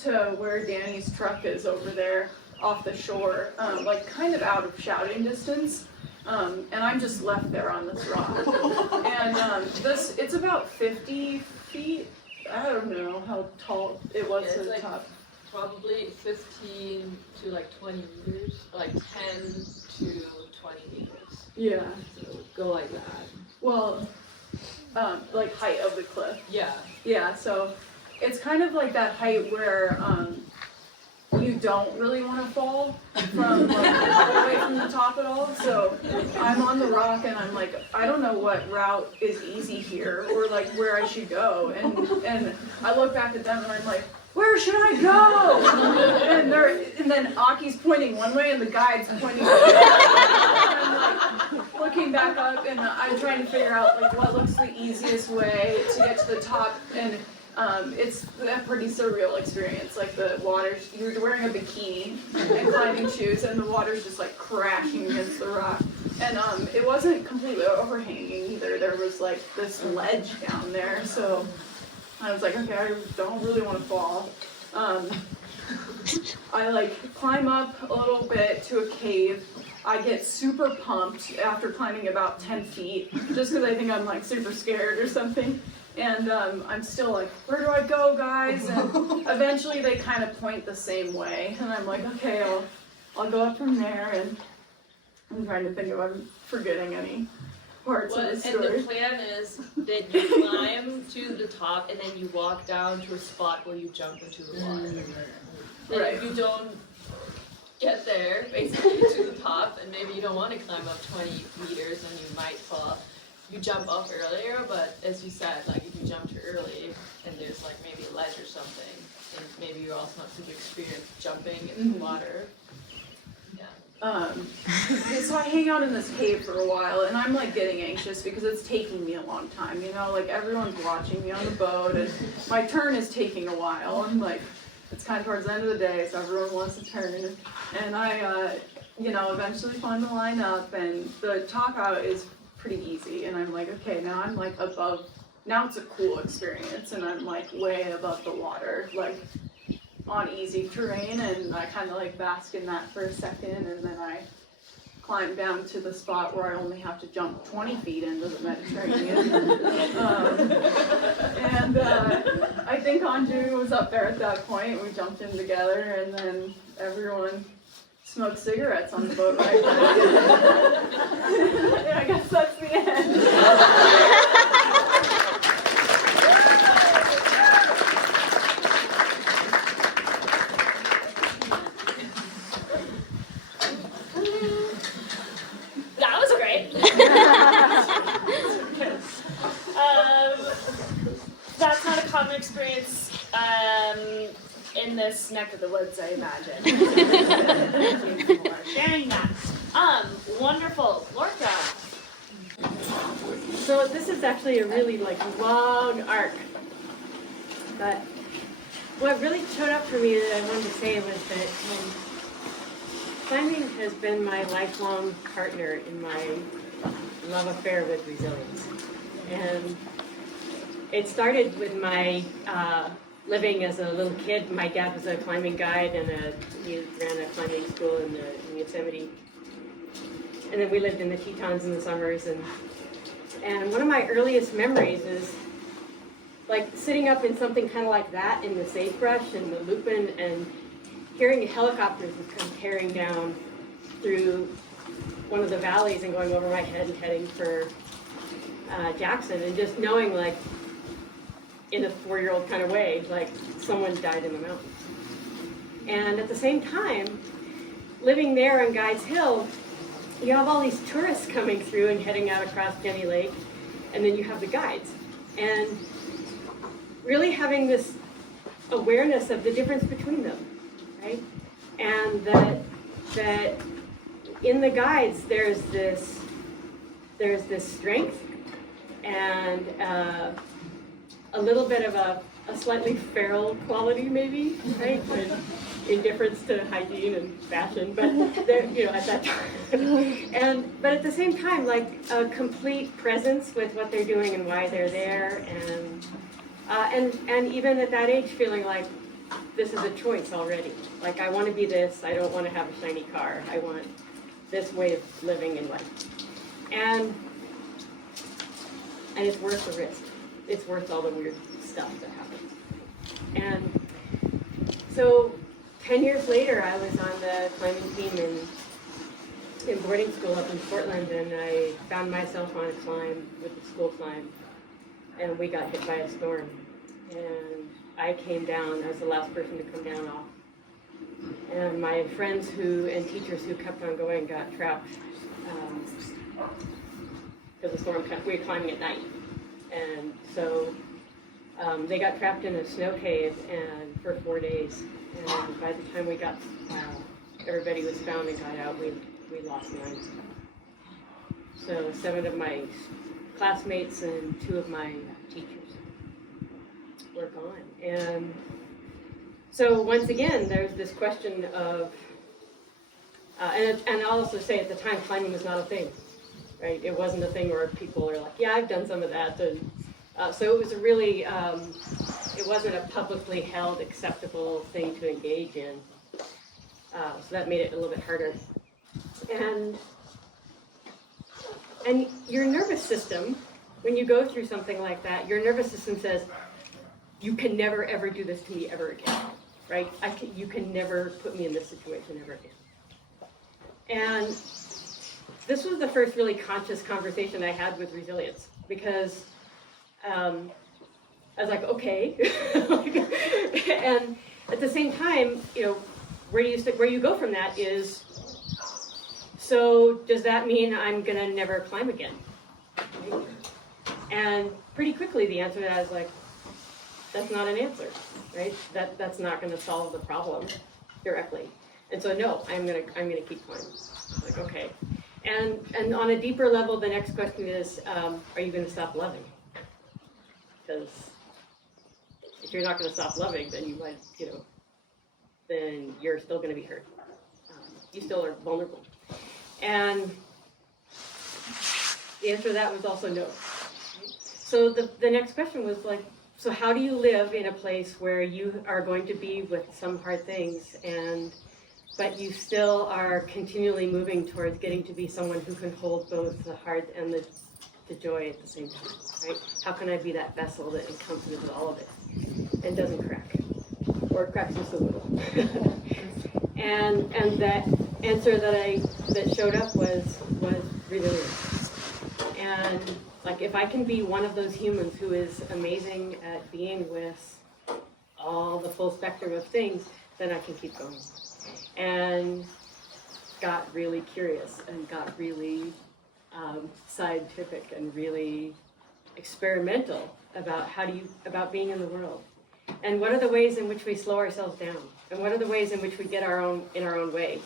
to where Danny's truck is over there off the shore, like kind of out of shouting distance. And I'm just left there on this rock. And it's about 50 feet. I don't know how tall it was to the top. Probably 15 to like 20 meters, like 10 to 20 meters. Yeah. So go like that. Well, like height of the cliff. Yeah. Yeah, so it's kind of like that height where you don't really want to fall from like all the way from the top at all. So I'm on the rock and I'm like, I don't know what route is easy here or like where I should go. And I look back at them and I'm like, where should I go? And then Aki's pointing one way and the guide's pointing the other way. I'm like looking back up and I'm trying to figure out like what looks the easiest way to get to the top. And it's a pretty surreal experience. Like the water's, you're wearing a bikini and climbing shoes, and the water's just like crashing against the rock. And it wasn't completely overhanging either. There was like this ledge down there, so I was like, okay, I don't really want to fall. I like climb up a little bit to a cave. I get super pumped after climbing about 10 feet, just because I think I'm like super scared or something. And I'm still like, where do I go, guys? And eventually they kind of point the same way. And I'm like, okay, I'll go up from there. And I'm trying to think if I'm forgetting any parts of the story. And the plan is that you climb to the top and then you walk down to a spot where you jump into the water. And if you don't get there, basically to the top, and maybe you don't want to climb up 20 meters and you might fall, you jump up earlier, but as you said, like if you jump too early and there's like maybe a ledge or something, and maybe you also have to experience jumping in the water. So I hang out in this cave for a while, and I'm like getting anxious because it's taking me a long time, you know, like everyone's watching me on the boat, and my turn is taking a while, and like it's kind of towards the end of the day, so everyone wants a turn, and I, eventually find the line up, and the top out is pretty easy, and I'm like, okay, now I'm like above, now it's a cool experience, and I'm like way above the water, like on easy terrain, and I kind of like bask in that for a second, and then I climb down to the spot where I only have to jump 20 feet into the Mediterranean. I think Anju was up there at that point. We jumped in together, and then everyone smoked cigarettes on the boat ride. Yeah, I guess that's the end. That's not a common experience in this neck of the woods, I imagine. Thank you for sharing that. Wonderful. Lorca. So this is actually a really long arc. But what really showed up for me that I wanted to say was that climbing has been my lifelong partner in my love affair with resilience. And it started with my living as a little kid. My dad was a climbing guide, and he ran a climbing school in Yosemite. And then we lived in the Tetons in the summers. And one of my earliest memories is like sitting up in something kind of like that in the sagebrush and the lupin, and hearing helicopters would come tearing down through one of the valleys and going over my head and heading for Jackson, and just knowing, like, in a 4-year-old kind of way, like someone died in the mountains. And at the same time, living there on Guides Hill, you have all these tourists coming through and heading out across Jenny Lake, and then you have the guides. And really having this awareness of the difference between them, right? And that in the guides there's this strength and a little bit of a slightly feral quality, maybe, right? Indifference to hygiene and fashion, but they're, at that time. But at the same time, like a complete presence with what they're doing and why they're there, and even at that age, feeling like this is a choice already. Like, I want to be this. I don't want to have a shiny car. I want this way of living in life, and it's worth the risk. It's worth all the weird stuff that happens. And so 10 years later, I was on the climbing team in boarding school up in Portland, and I found myself on a climb with the school climb, and we got hit by a storm. And I came down, I was the last person to come down off. And my friends and teachers who kept on going got trapped because the storm, we were climbing at night. And so they got trapped in a snow cave and for 4 days. And by the time we got, everybody was found and got out, we lost 9. So 7 of my classmates and 2 of my teachers were gone. And so once again, there's this question of, and I'll also say at the time, climbing was not a thing, right? It wasn't a thing where people are like, yeah, I've done some of that. And so it was a really, it wasn't a publicly held, acceptable thing to engage in. So that made it a little bit harder. And your nervous system, when you go through something like that, your nervous system says, you can never, ever do this to me ever again, right? You can never put me in this situation ever again. And this was the first really conscious conversation I had with resilience, because I was like, okay. And at the same time, where you go from that is, so does that mean I'm gonna never climb again? Right? And pretty quickly the answer to that is like, that's not an answer, right? That's not gonna solve the problem directly. And so no, I'm gonna keep climbing. Like, okay. And on a deeper level, the next question is, are you gonna stop loving? Because if you're not gonna stop loving, then you might, then you're still gonna be hurt. You still are vulnerable. And the answer to that was also no. So the next question was like, so how do you live in a place where you are going to be with some hard things, but you still are continually moving towards getting to be someone who can hold both the hard and the joy at the same time, right? How can I be that vessel that encompasses all of it and doesn't crack, or cracks just a little? and that answer that showed up was resilience. And like, if I can be one of those humans who is amazing at being with all the full spectrum of things, then I can keep going. And got really curious and got really scientific and really experimental about being in the world. And what are the ways in which we slow ourselves down? And what are the ways in which we get in our own way?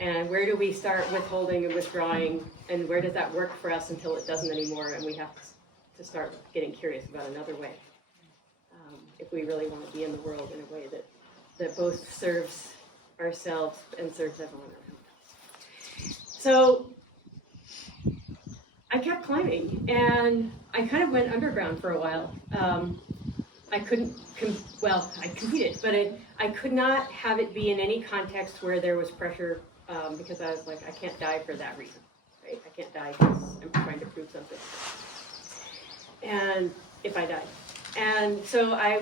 And where do we start withholding and withdrawing? And where does that work for us until it doesn't anymore? And we have to start getting curious about another way. If we really want to be in the world in a way that both serves ourselves and serves everyone else. So I kept climbing, and I kind of went underground for a while. I couldn't, I competed, but I could not have it be in any context where there was pressure, because I was like, I can't die for that reason, right? I can't die because I'm trying to prove something. And if I died. And so I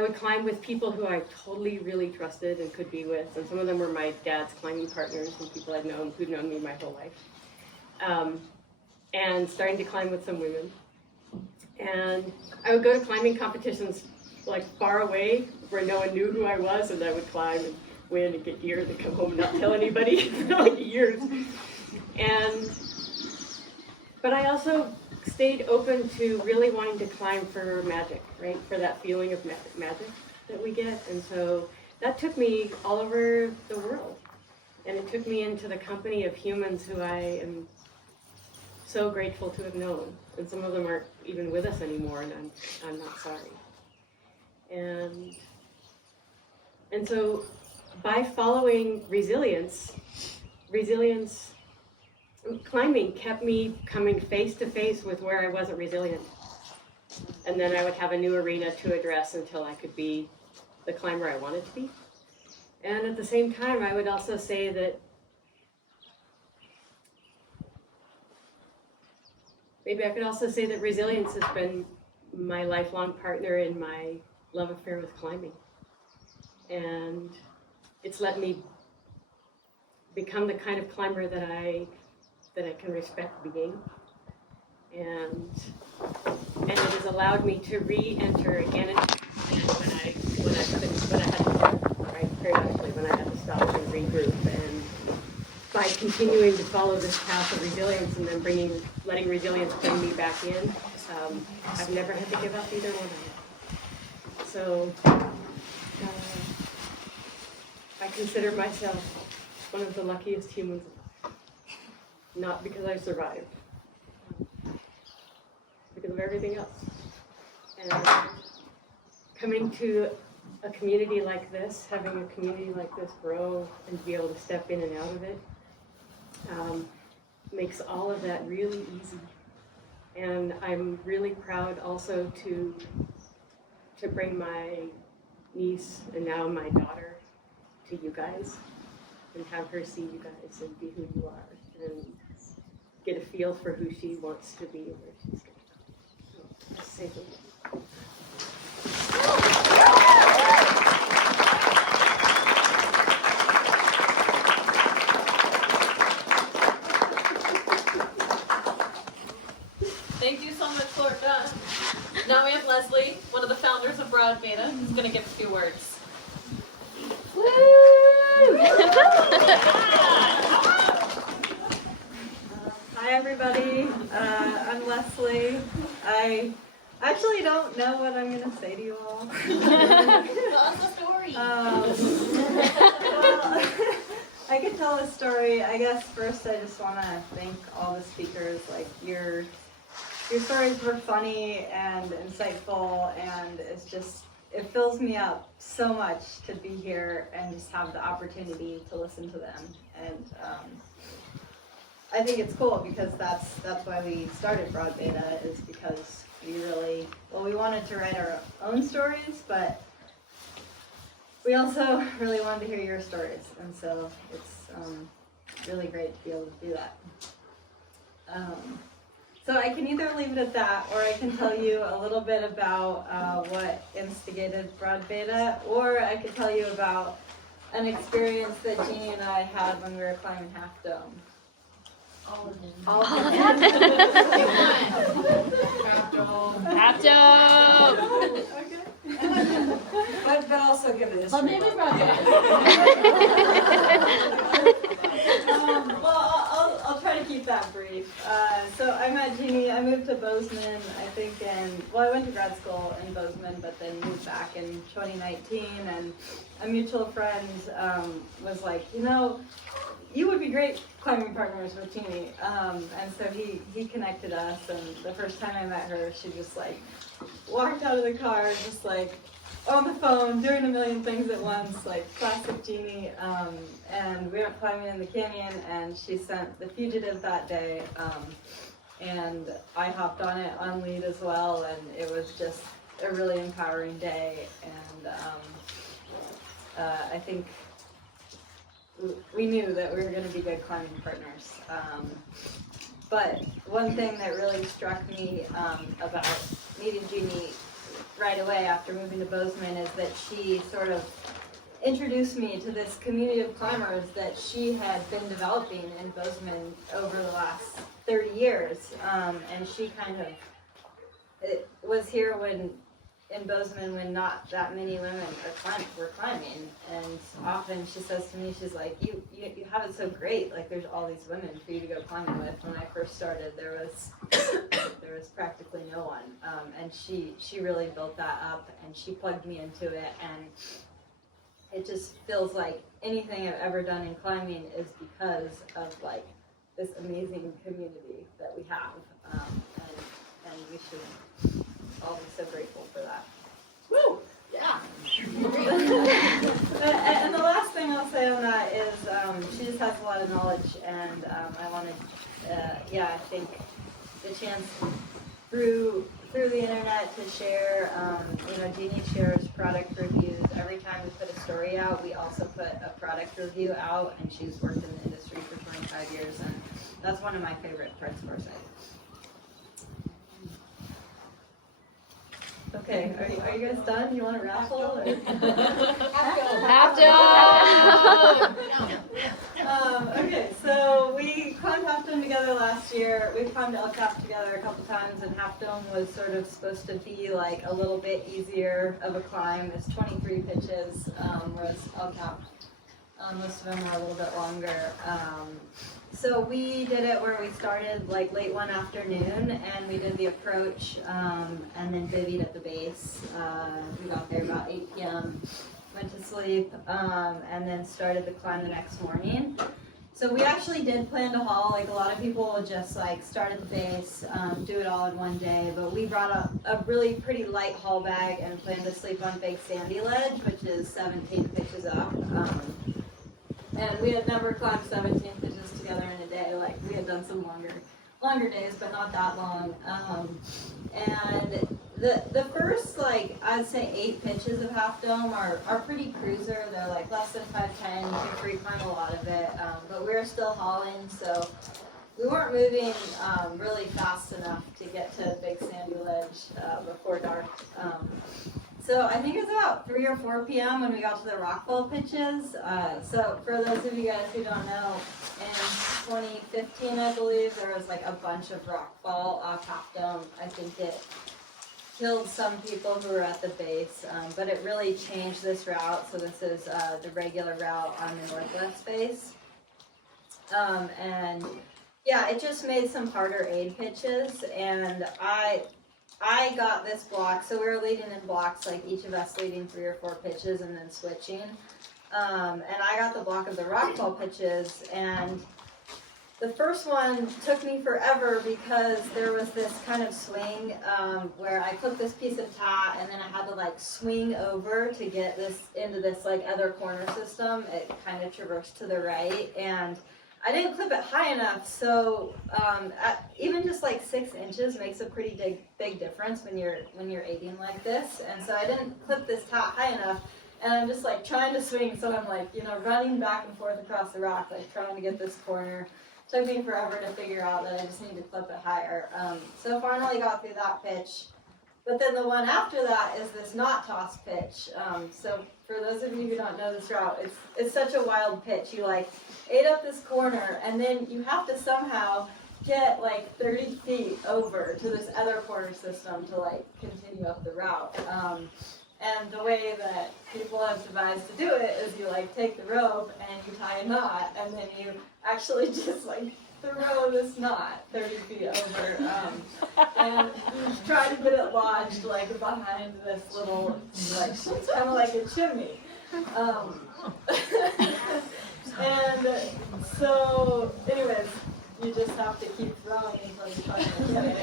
would climb with people who I totally really trusted and could be with, and some of them were my dad's climbing partners and people I'd known who'd known me my whole life. And starting to climb with some women. And I would go to climbing competitions like far away where no one knew who I was, and I would climb and win and get gear and then come home and not tell anybody for like years. But I also stayed open to really wanting to climb for magic, right? For that feeling of magic that we get. And so that took me all over the world. And it took me into the company of humans who I am so grateful to have known. And some of them aren't even with us anymore, and I'm not sorry. And so by following resilience, climbing kept me coming face to face with where I wasn't resilient. And then I would have a new arena to address until I could be the climber I wanted to be. And at the same time, I would also say that resilience has been my lifelong partner in my love affair with climbing. And it's let me become the kind of climber that I can respect being. And it has allowed me to re-enter again and again when I had to, right, periodically, when I had to stop and regroup. And by continuing to follow this path of resilience and then letting resilience bring me back in, I've never had to give up either one of them. So I consider myself one of the luckiest humans, not because I survived, because of everything else. And coming to a community like this, having a community like this grow and be able to step in and out of it, makes all of that really easy. And I'm really proud also to bring my niece and now my daughter to you guys and have her see you guys and be who you are and get a feel for who she wants to be and where she's going to go. So, just say thank you. Thank you so much, Lorca. Now we have Leslie, one of the founders of Broad Beta, who's going to give a few words. Hi everybody, I'm Leslie. I actually don't know what I'm going to say to you all. Tell us a story. Well, I could tell a story. I guess first I just want to thank all the speakers. Like your stories were funny and insightful, and it fills me up so much to be here and just have the opportunity to listen to them. And I think it's cool because that's why we started Broad Beta, is because we wanted to write our own stories, but we also really wanted to hear your stories, and so it's really great to be able to do that. So I can either leave it at that, or I can tell you a little bit about what instigated Broad Beta, or I could tell you about an experience that Jeannie and I had when we were climbing Half Dome. All of them. All of them. Half Dome. But also give it a Well, maybe Broad well, I'll try to keep that brief. So I met Jeannie. I moved to Bozeman, I think I went to grad school in Bozeman, but then moved back in 2019, and a mutual friend was like, you would be great climbing partners with Jeannie. And so he connected us, and the first time I met her, she just walked out of the car, just on the phone, doing a million things at once, classic Jeannie. And we went climbing in the canyon, and she sent The Fugitive that day. And I hopped on it on lead as well, and it was just a really empowering day. And I think we knew that we were going to be good climbing partners. But one thing that really struck me about meeting Jeannie right away after moving to Bozeman is that she sort of introduced me to this community of climbers that she had been developing in Bozeman over the last 30 years. And she kind of was here when in Bozeman when not that many women were climbing. And often she says to me, she's like, you have it so great. Like there's all these women for you to go climbing with. When I first started, there was practically no one. And she really built that up, and she plugged me into it. And it just feels like anything I've ever done in climbing is because of like this amazing community that we have. And we should all be so grateful for that. Woo! Yeah. And the last thing I'll say on that is she just has a lot of knowledge, and I wanted, I think the chance through the internet to share, Jeannie shares product reviews. Every time we put a story out, we also put a product review out, and she's worked in the industry for 25 years, and that's one of my favorite parts of our site. Okay, are you guys done? You want to raffle? Or? Have to. Okay, so we climbed Half Dome together last year. We climbed El Cap together a couple times, and Half Dome was sort of supposed to be like a little bit easier of a climb. It's 23 pitches, whereas El Cap, most of them are a little bit longer. So we did it where we started like late one afternoon, and we did the approach, and then bivvied at the base. We got there about 8 p.m., went to sleep, and then started the climb the next morning. So we actually did plan to haul. Like a lot of people just like start at the base, do it all in one day, but we brought a really pretty light haul bag and planned to sleep on Big Sandy Ledge, which is 17 pitches up. And we had never climbed 17 pitches together in a day. Like we had done some longer days, but not that long. And the first, like I'd say 8 pitches of Half Dome are pretty cruiser. They're like less than 510. You can free climb a lot of it, but we were still hauling, so we weren't moving really fast enough to get to Big Sandy Ledge before dark. So I think it was about 3 or 4 p.m. when we got to the rockfall pitches. So for those of you guys who don't know, in 2015, I believe, there was like a bunch of rockfall off Half Dome. I think it killed some people who were at the base, but it really changed this route. So this is the regular route on the northwest face. And yeah, it just made some harder aid pitches, and I got this block, so we were leading in blocks, like each of us leading 3 or 4 pitches and then switching. And I got the block of the rockfall pitches, and the first one took me forever because there was this kind of swing where I clipped this piece of tat, and then I had to like swing over to get this into this like other corner system. It kind of traversed to the right, and I didn't clip it high enough, so even just like 6 inches makes a pretty big difference when you're aiding like this. And so I didn't clip this tat high enough, and I'm just like trying to swing, so I'm like, running back and forth across the rock, like trying to get this corner. Took me forever to figure out that I just need to clip it higher. So finally got through that pitch. But then the one after that is this knot toss pitch. So for those of you who don't know this route, it's such a wild pitch. You like aid up this corner, and then you have to somehow get like 30 feet over to this other corner system to like continue up the route. And the way that people have devised to do it is you like take the rope and you tie a knot, and then you actually just like throw this knot 30 feet over, and you try to get it lodged like behind this little, like, it's kind of like a chimney. And so, anyways, you just have to keep throwing until you finally get it.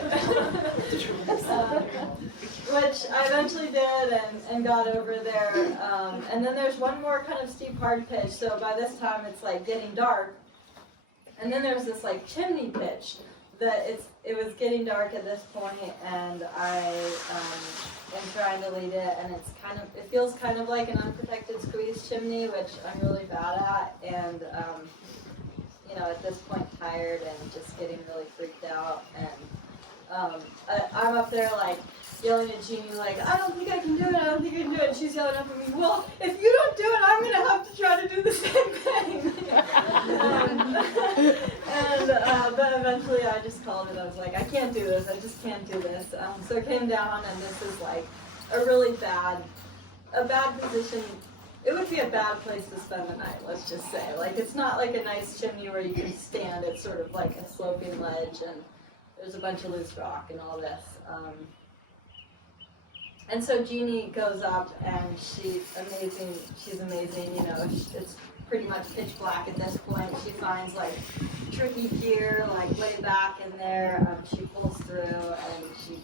Which I eventually did and got over there. And then there's one more kind of steep hard pitch. So by this time it's like getting dark. And then there's this like chimney pitch that it was getting dark at this point, and I am trying to lead it, and it feels kind of like an unprotected squeeze chimney, which I'm really bad at, and at this point tired and just getting really freaked out, and I'm up there like yelling at Jeannie like, I don't think I can do it, and she's yelling up at me, well, if you don't do it, I'm going to have to try to do the same thing. But eventually I just called it. I was like, I can't do this, I just can't do this. So it came down, and this is like a really bad position. It would be a bad place to spend the night, let's just say. Like, it's not like a nice chimney where you can stand. It's sort of like a sloping ledge, and there's a bunch of loose rock and all this. And so Jeannie goes up, and she's amazing. She's amazing. You know, it's pretty much pitch black at this point. She finds like tricky gear, like way back in there. She pulls through, and she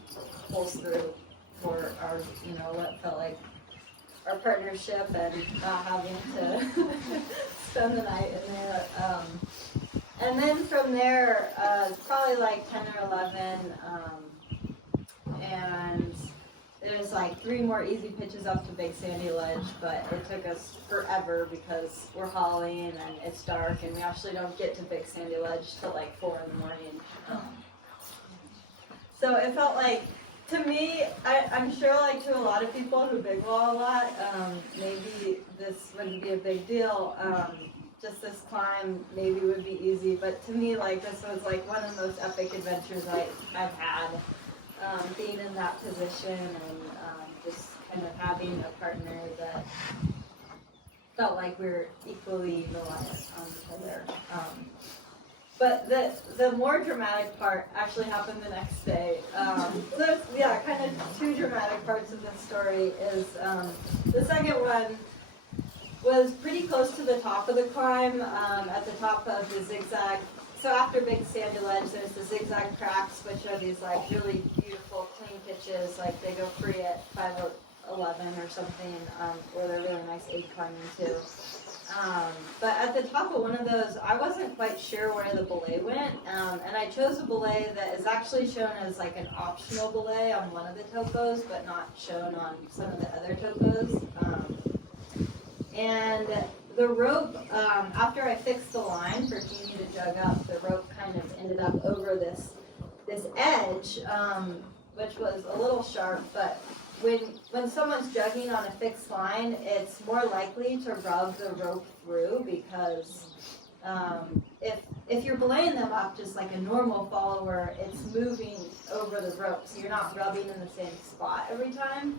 pulls through for our, you know, what felt like our partnership and not having to spend the night in there. And then from there, it's probably like 10 or 11, and there's like 3 more easy pitches up to Big Sandy Ledge, but it took us forever because we're hauling and it's dark, and we actually don't get to Big Sandy Ledge till like 4 in the morning. So it felt like, to me, I'm sure like to a lot of people who big wall a lot, maybe this wouldn't be a big deal. Just this climb maybe would be easy, but to me, like, this was like one of the most epic adventures I've had, being in that position, and just kind of having a partner that felt like we were equally reliant on each other. But the more dramatic part actually happened the next day. So there's, yeah, kind of 2 dramatic parts of this story. Is the second one was pretty close to the top of the climb, at the top of the zigzag. So after Big Sandy Ledge, there's the zigzag cracks, which are these like really beautiful, clean pitches. Like they go free at 511 or something, where they're really nice aid climbing too. But at the top of one of those, I wasn't quite sure where the belay went, and I chose a belay that is actually shown as like an optional belay on one of the topos, but not shown on some of the other topos. And the rope, after I fixed the line for Jeannie to jug up, the rope kind of ended up over this edge, which was a little sharp, but when someone's jugging on a fixed line, it's more likely to rub the rope through, because if you're belaying them up just like a normal follower, it's moving over the rope, so you're not rubbing in the same spot every time.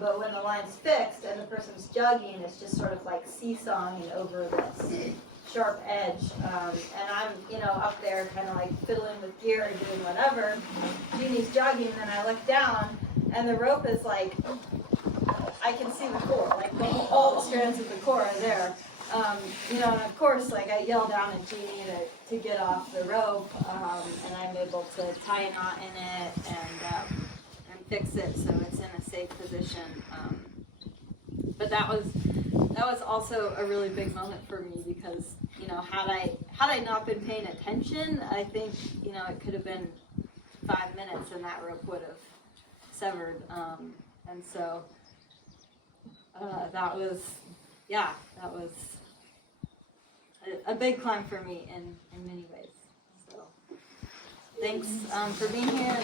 But when the line's fixed and the person's jugging, it's just sort of like seesawing over this sharp edge. And I'm, you know, up there kind of like fiddling with gear and doing whatever. Jeannie's jugging, and I look down, and the rope is like, I can see the core, like all the strands of the core are there. You know, and of course, like I yell down at Jeannie to get off the rope, and I'm able to tie a knot in it and fix it so it's in a safe position. But that was also a really big moment for me, because, you know, had I not been paying attention, I think, you know, it could have been 5 minutes and that rope would have severed. And so that was a big climb for me in many ways. So thanks for being here.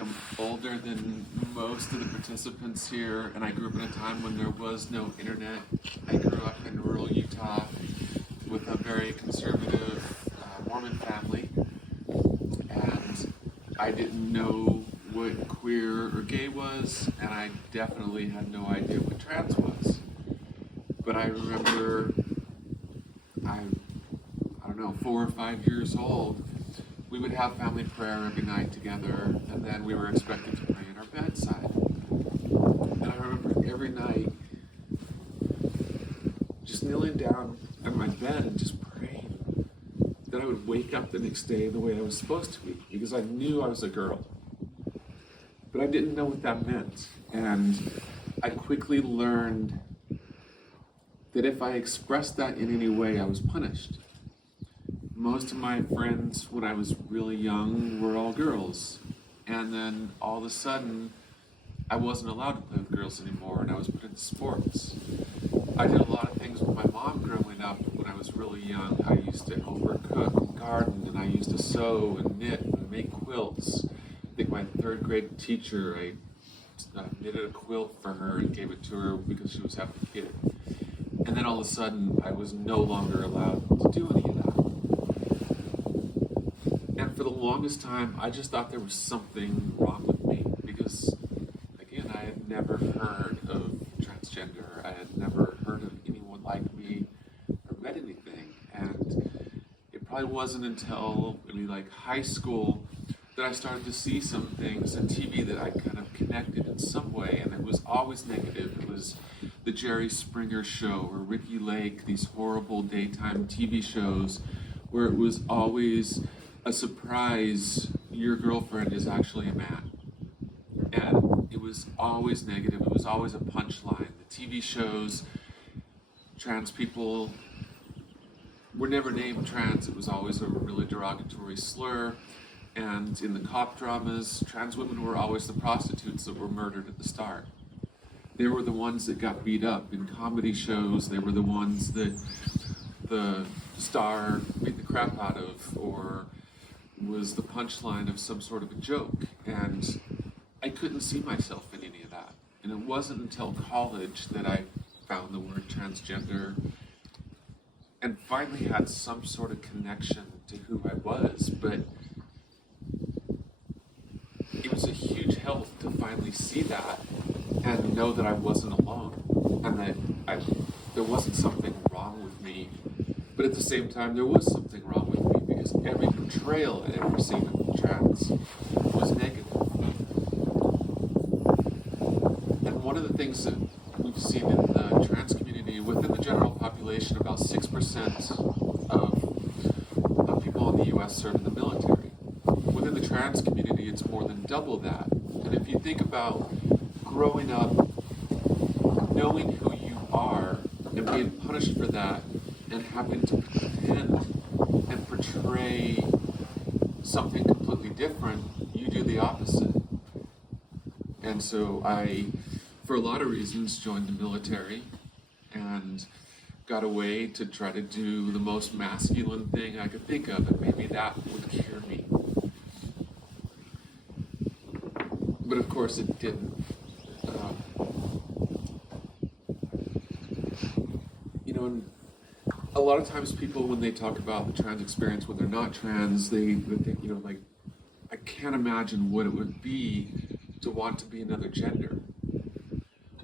I'm older than most of the participants here, and I grew up in a time when there was no internet. I grew up in rural Utah with a very conservative Mormon family, and I didn't know what queer or gay was, and I definitely had no idea what trans was. But I remember, I don't know, 4 or 5 years old, we would have family prayer every night together, and then we were expected to pray in our bedside. And I remember every night just kneeling down on my bed and just praying that I would wake up the next day the way I was supposed to be, because I knew I was a girl. But I didn't know what that meant. And I quickly learned that if I expressed that in any way, I was punished. Most of my friends when I was really young were all girls. And then all of a sudden, I wasn't allowed to play with girls anymore, and I was put into sports. I did a lot of things with my mom growing up when I was really young. I used to help her cook and garden, and I used to sew and knit and make quilts. I think my 3rd grade teacher, I knitted a quilt for her and gave it to her because she was having a kid. And then all of a sudden, I was no longer allowed to do any of that. And for the longest time, I just thought there was something wrong with me because, again, I had never heard of transgender. I had never heard of anyone like me or met anything. And it probably wasn't until maybe like high school that I started to see some things on TV that I kind of connected in some way, and it was always negative. It was the Jerry Springer Show or Ricky Lake, these horrible daytime TV shows where it was always a surprise, your girlfriend is actually a man. And it was always negative, it was always a punchline. The TV shows, trans people were never named trans, it was always a really derogatory slur. And in the cop dramas, trans women were always the prostitutes that were murdered at the start. They were the ones that got beat up. In comedy shows, they were the ones that the star beat the crap out of, or was the punchline of some sort of a joke. And I couldn't see myself in any of that. And it wasn't until college that I found the word transgender and finally had some sort of connection to who I was. But it was a huge help to finally see that and know that I wasn't alone and that there wasn't something wrong with me. But at the same time, there was something wrong with me because every portrayal I'd ever seen of trans was negative. And one of the things that we've seen in the trans community, within the general population, about 6% of people in the U.S. serve in the military. Within the trans community, it's more than double that. And if you think about growing up, knowing who you are, and being punished for that, and having to pretend and portray something completely different, you do the opposite. And so I, for a lot of reasons, joined the military and got away to try to do the most masculine thing I could think of, and maybe that would cure me. But of course it didn't. And a lot of times people, when they talk about the trans experience, when they're not trans, they think, like, I can't imagine what it would be to want to be another gender.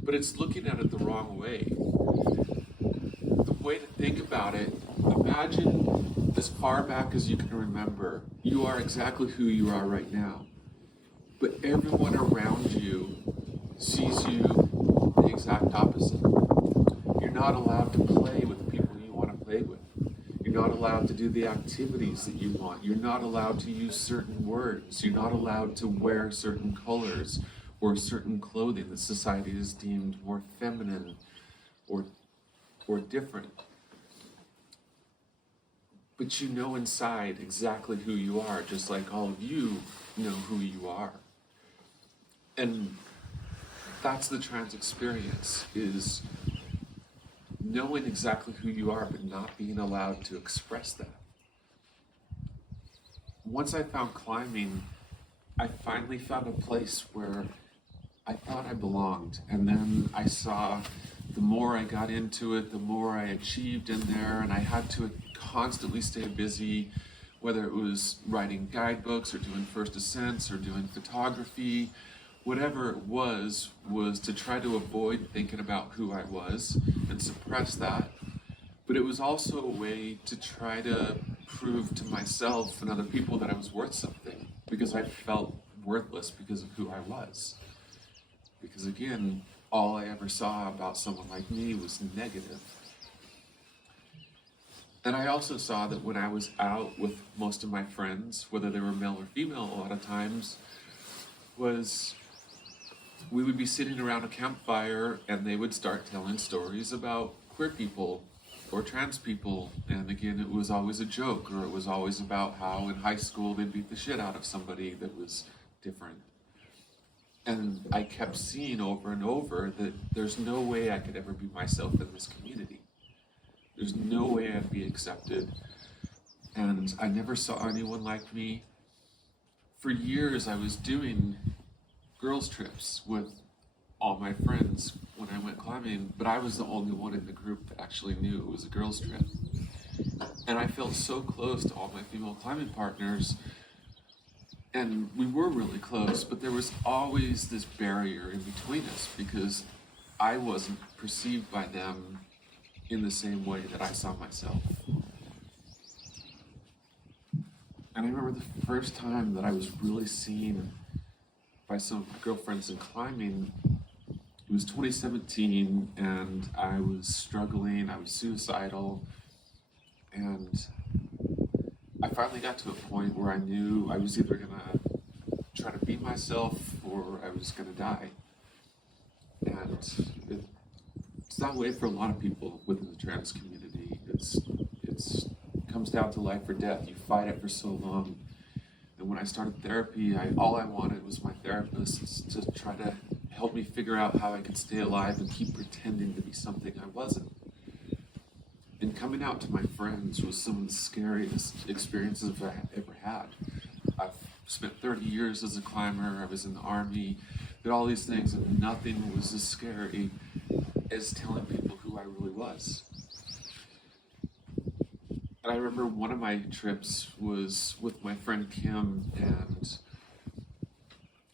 But it's looking at it the wrong way. The way to think about it, imagine as far back as you can remember, you are exactly who you are right now. But everyone around you sees you the exact opposite. You're not allowed to play with the people you want to play with. You're not allowed to do the activities that you want. You're not allowed to use certain words. You're not allowed to wear certain colors or certain clothing that society is deemed more feminine or different. But you know inside exactly who you are, just like all of you know who you are. And that's the trans experience, is knowing exactly who you are, but not being allowed to express that. Once I found climbing, I finally found a place where I thought I belonged. And then I saw the more I got into it, the more I achieved in there, and I had to constantly stay busy, whether it was writing guidebooks or doing first ascents or doing photography. Whatever it was to try to avoid thinking about who I was and suppress that. But it was also a way to try to prove to myself and other people that I was worth something, because I felt worthless because of who I was. Because again, all I ever saw about someone like me was negative. And I also saw that when I was out with most of my friends, whether they were male or female a lot of times, was we would be sitting around a campfire and they would start telling stories about queer people or trans people. And again, it was always a joke, or it was always about how in high school they beat the shit out of somebody that was different. And I kept seeing over and over that there's no way I could ever be myself in this community. There's no way I'd be accepted. And I never saw anyone like me. For years I was doing girls' trips with all my friends when I went climbing, but I was the only one in the group that actually knew it was a girls' trip. And I felt so close to all my female climbing partners, And we were really close, but there was always this barrier in between us because I wasn't perceived by them in the same way that I saw myself. And I remember the first time that I was really seen by some of my girlfriends in climbing. It was 2017, and I was struggling, I was suicidal, and I finally got to a point where I knew I was either gonna try to be myself or I was gonna die. And it's that way for a lot of people within the trans community. It's comes down to life or death. You fight it for so long. And when I started therapy, all I wanted was my therapist to try to help me figure out how I could stay alive and keep pretending to be something I wasn't. And coming out to my friends was some of the scariest experiences I've ever had. I've spent 30 years as a climber, I was in the Army, did all these things, and nothing was as scary as telling people who I really was. And I remember one of my trips was with my friend Kim, and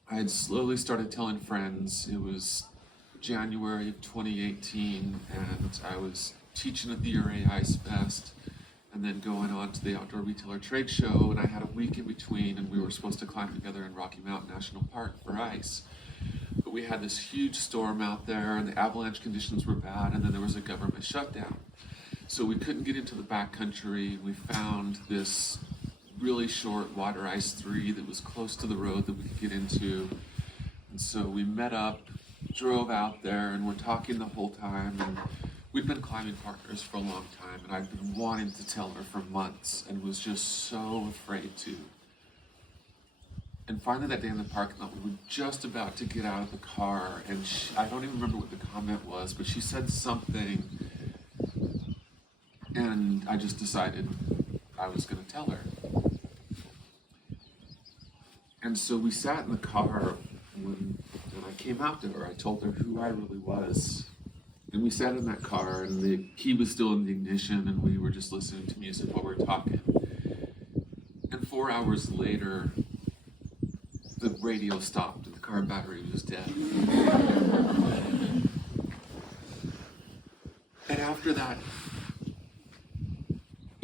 I had slowly started telling friends. It was January of 2018, and I was teaching at the Uray Ice Fest, and then going on to the Outdoor Retailer Trade Show, and I had a week in between, and we were supposed to climb together in Rocky Mountain National Park for ice. But we had this huge storm out there, and the avalanche conditions were bad, and then there was a government shutdown. So we couldn't get into the backcountry. We found this really short water ice 3 that was close to the road that we could get into. And so we met up, drove out there, and we're talking the whole time. And we'd been climbing partners for a long time, and I'd been wanting to tell her for months and was just so afraid to. And finally that day in the parking lot, we were just about to get out of the car, and I don't even remember what the comment was, but she said something, and I just decided I was going to tell her. And so we sat in the car, and I came out to her. I told her who I really was. And we sat in that car, and the key was still in the ignition, and we were just listening to music while we were talking. And 4 hours later, the radio stopped, and the car battery was dead. And after that,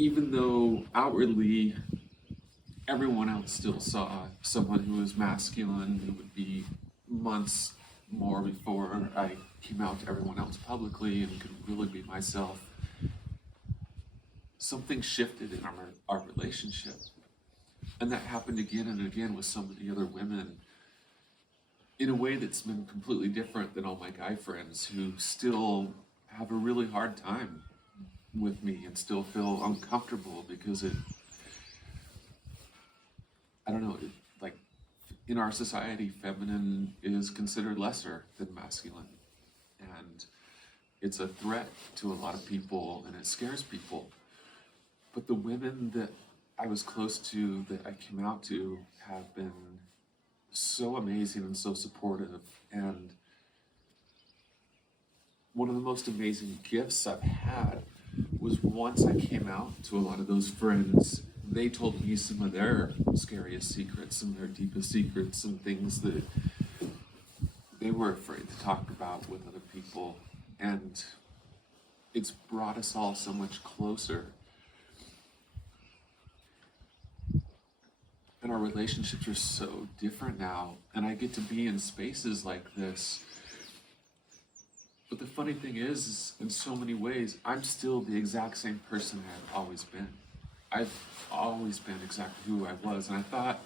even though outwardly everyone else still saw someone who was masculine, it would be months more before I came out to everyone else publicly and could really be myself. Something shifted in our relationship. And that happened again and again with so many other women in a way that's been completely different than all my guy friends who still have a really hard time with me and still feel uncomfortable because like in our society, feminine is considered lesser than masculine. And it's a threat to a lot of people and it scares people. But the women that I was close to, that I came out to, have been so amazing and so supportive. And one of the most amazing gifts I've had was once I came out to a lot of those friends, they told me some of their scariest secrets, some of their deepest secrets, and things that they were afraid to talk about with other people. And it's brought us all so much closer. And our relationships are so different now, and I get to be in spaces like this. But the funny thing is in so many ways, I'm still the exact same person I've always been. I've always been exactly who I was, and I thought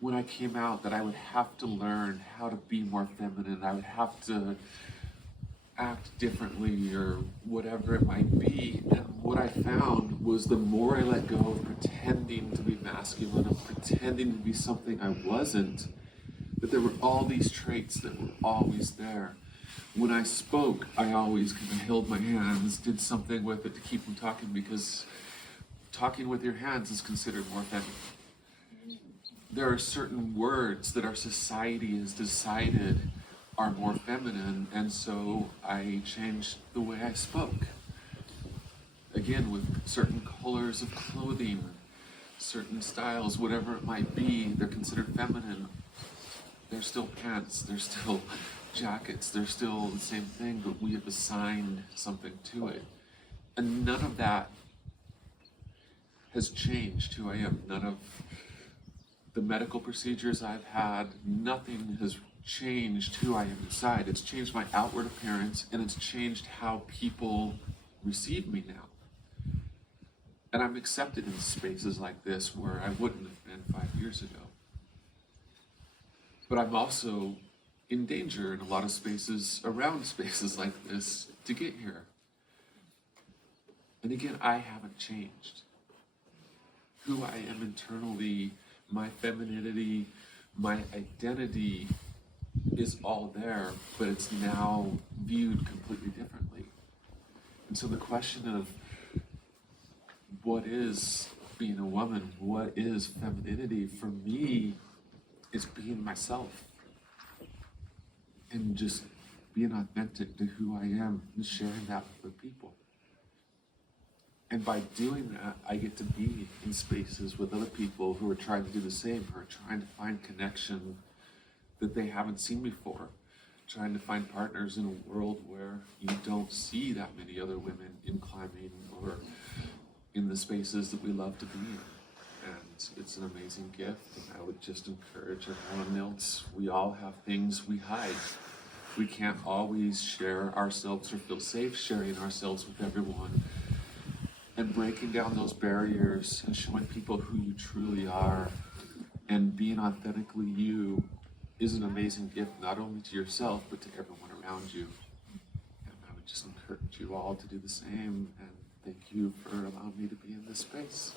when I came out that I would have to learn how to be more feminine, I would have to act differently or whatever it might be. And what I found was the more I let go of pretending to be masculine and pretending to be something I wasn't, that there were all these traits that were always there. When I spoke, I always kind of held my hands, did something with it to keep them talking, because talking with your hands is considered more feminine. There are certain words that our society has decided are more feminine, and so I changed the way I spoke. Again, with certain colors of clothing, certain styles, whatever it might be, they're considered feminine. They're still pants, they're still jackets, they're still the same thing, but we have assigned something to it. And none of that has changed who I am. None of the medical procedures I've had, nothing has changed who I am inside. It's changed my outward appearance, and it's changed how people receive me now. And I'm accepted in spaces like this where I wouldn't have been 5 years ago. But I'm also in danger in a lot of spaces around spaces like this to get here. And again, I haven't changed. Who I am internally, my femininity, my identity is all there, but it's now viewed completely differently. And so the question of what is being a woman, what is femininity, for me, is being myself. And just being authentic to who I am and sharing that with people. And by doing that, I get to be in spaces with other people who are trying to do the same, who are trying to find connection that they haven't seen before, trying to find partners in a world where you don't see that many other women in climbing or in the spaces that we love to be in. And it's an amazing gift, and I would just encourage everyone else. We all have things we hide. We can't always share ourselves or feel safe sharing ourselves with everyone. And breaking down those barriers and showing people who you truly are and being authentically you is an amazing gift, not only to yourself, but to everyone around you. And I would just encourage you all to do the same, and thank you for allowing me to be in this space.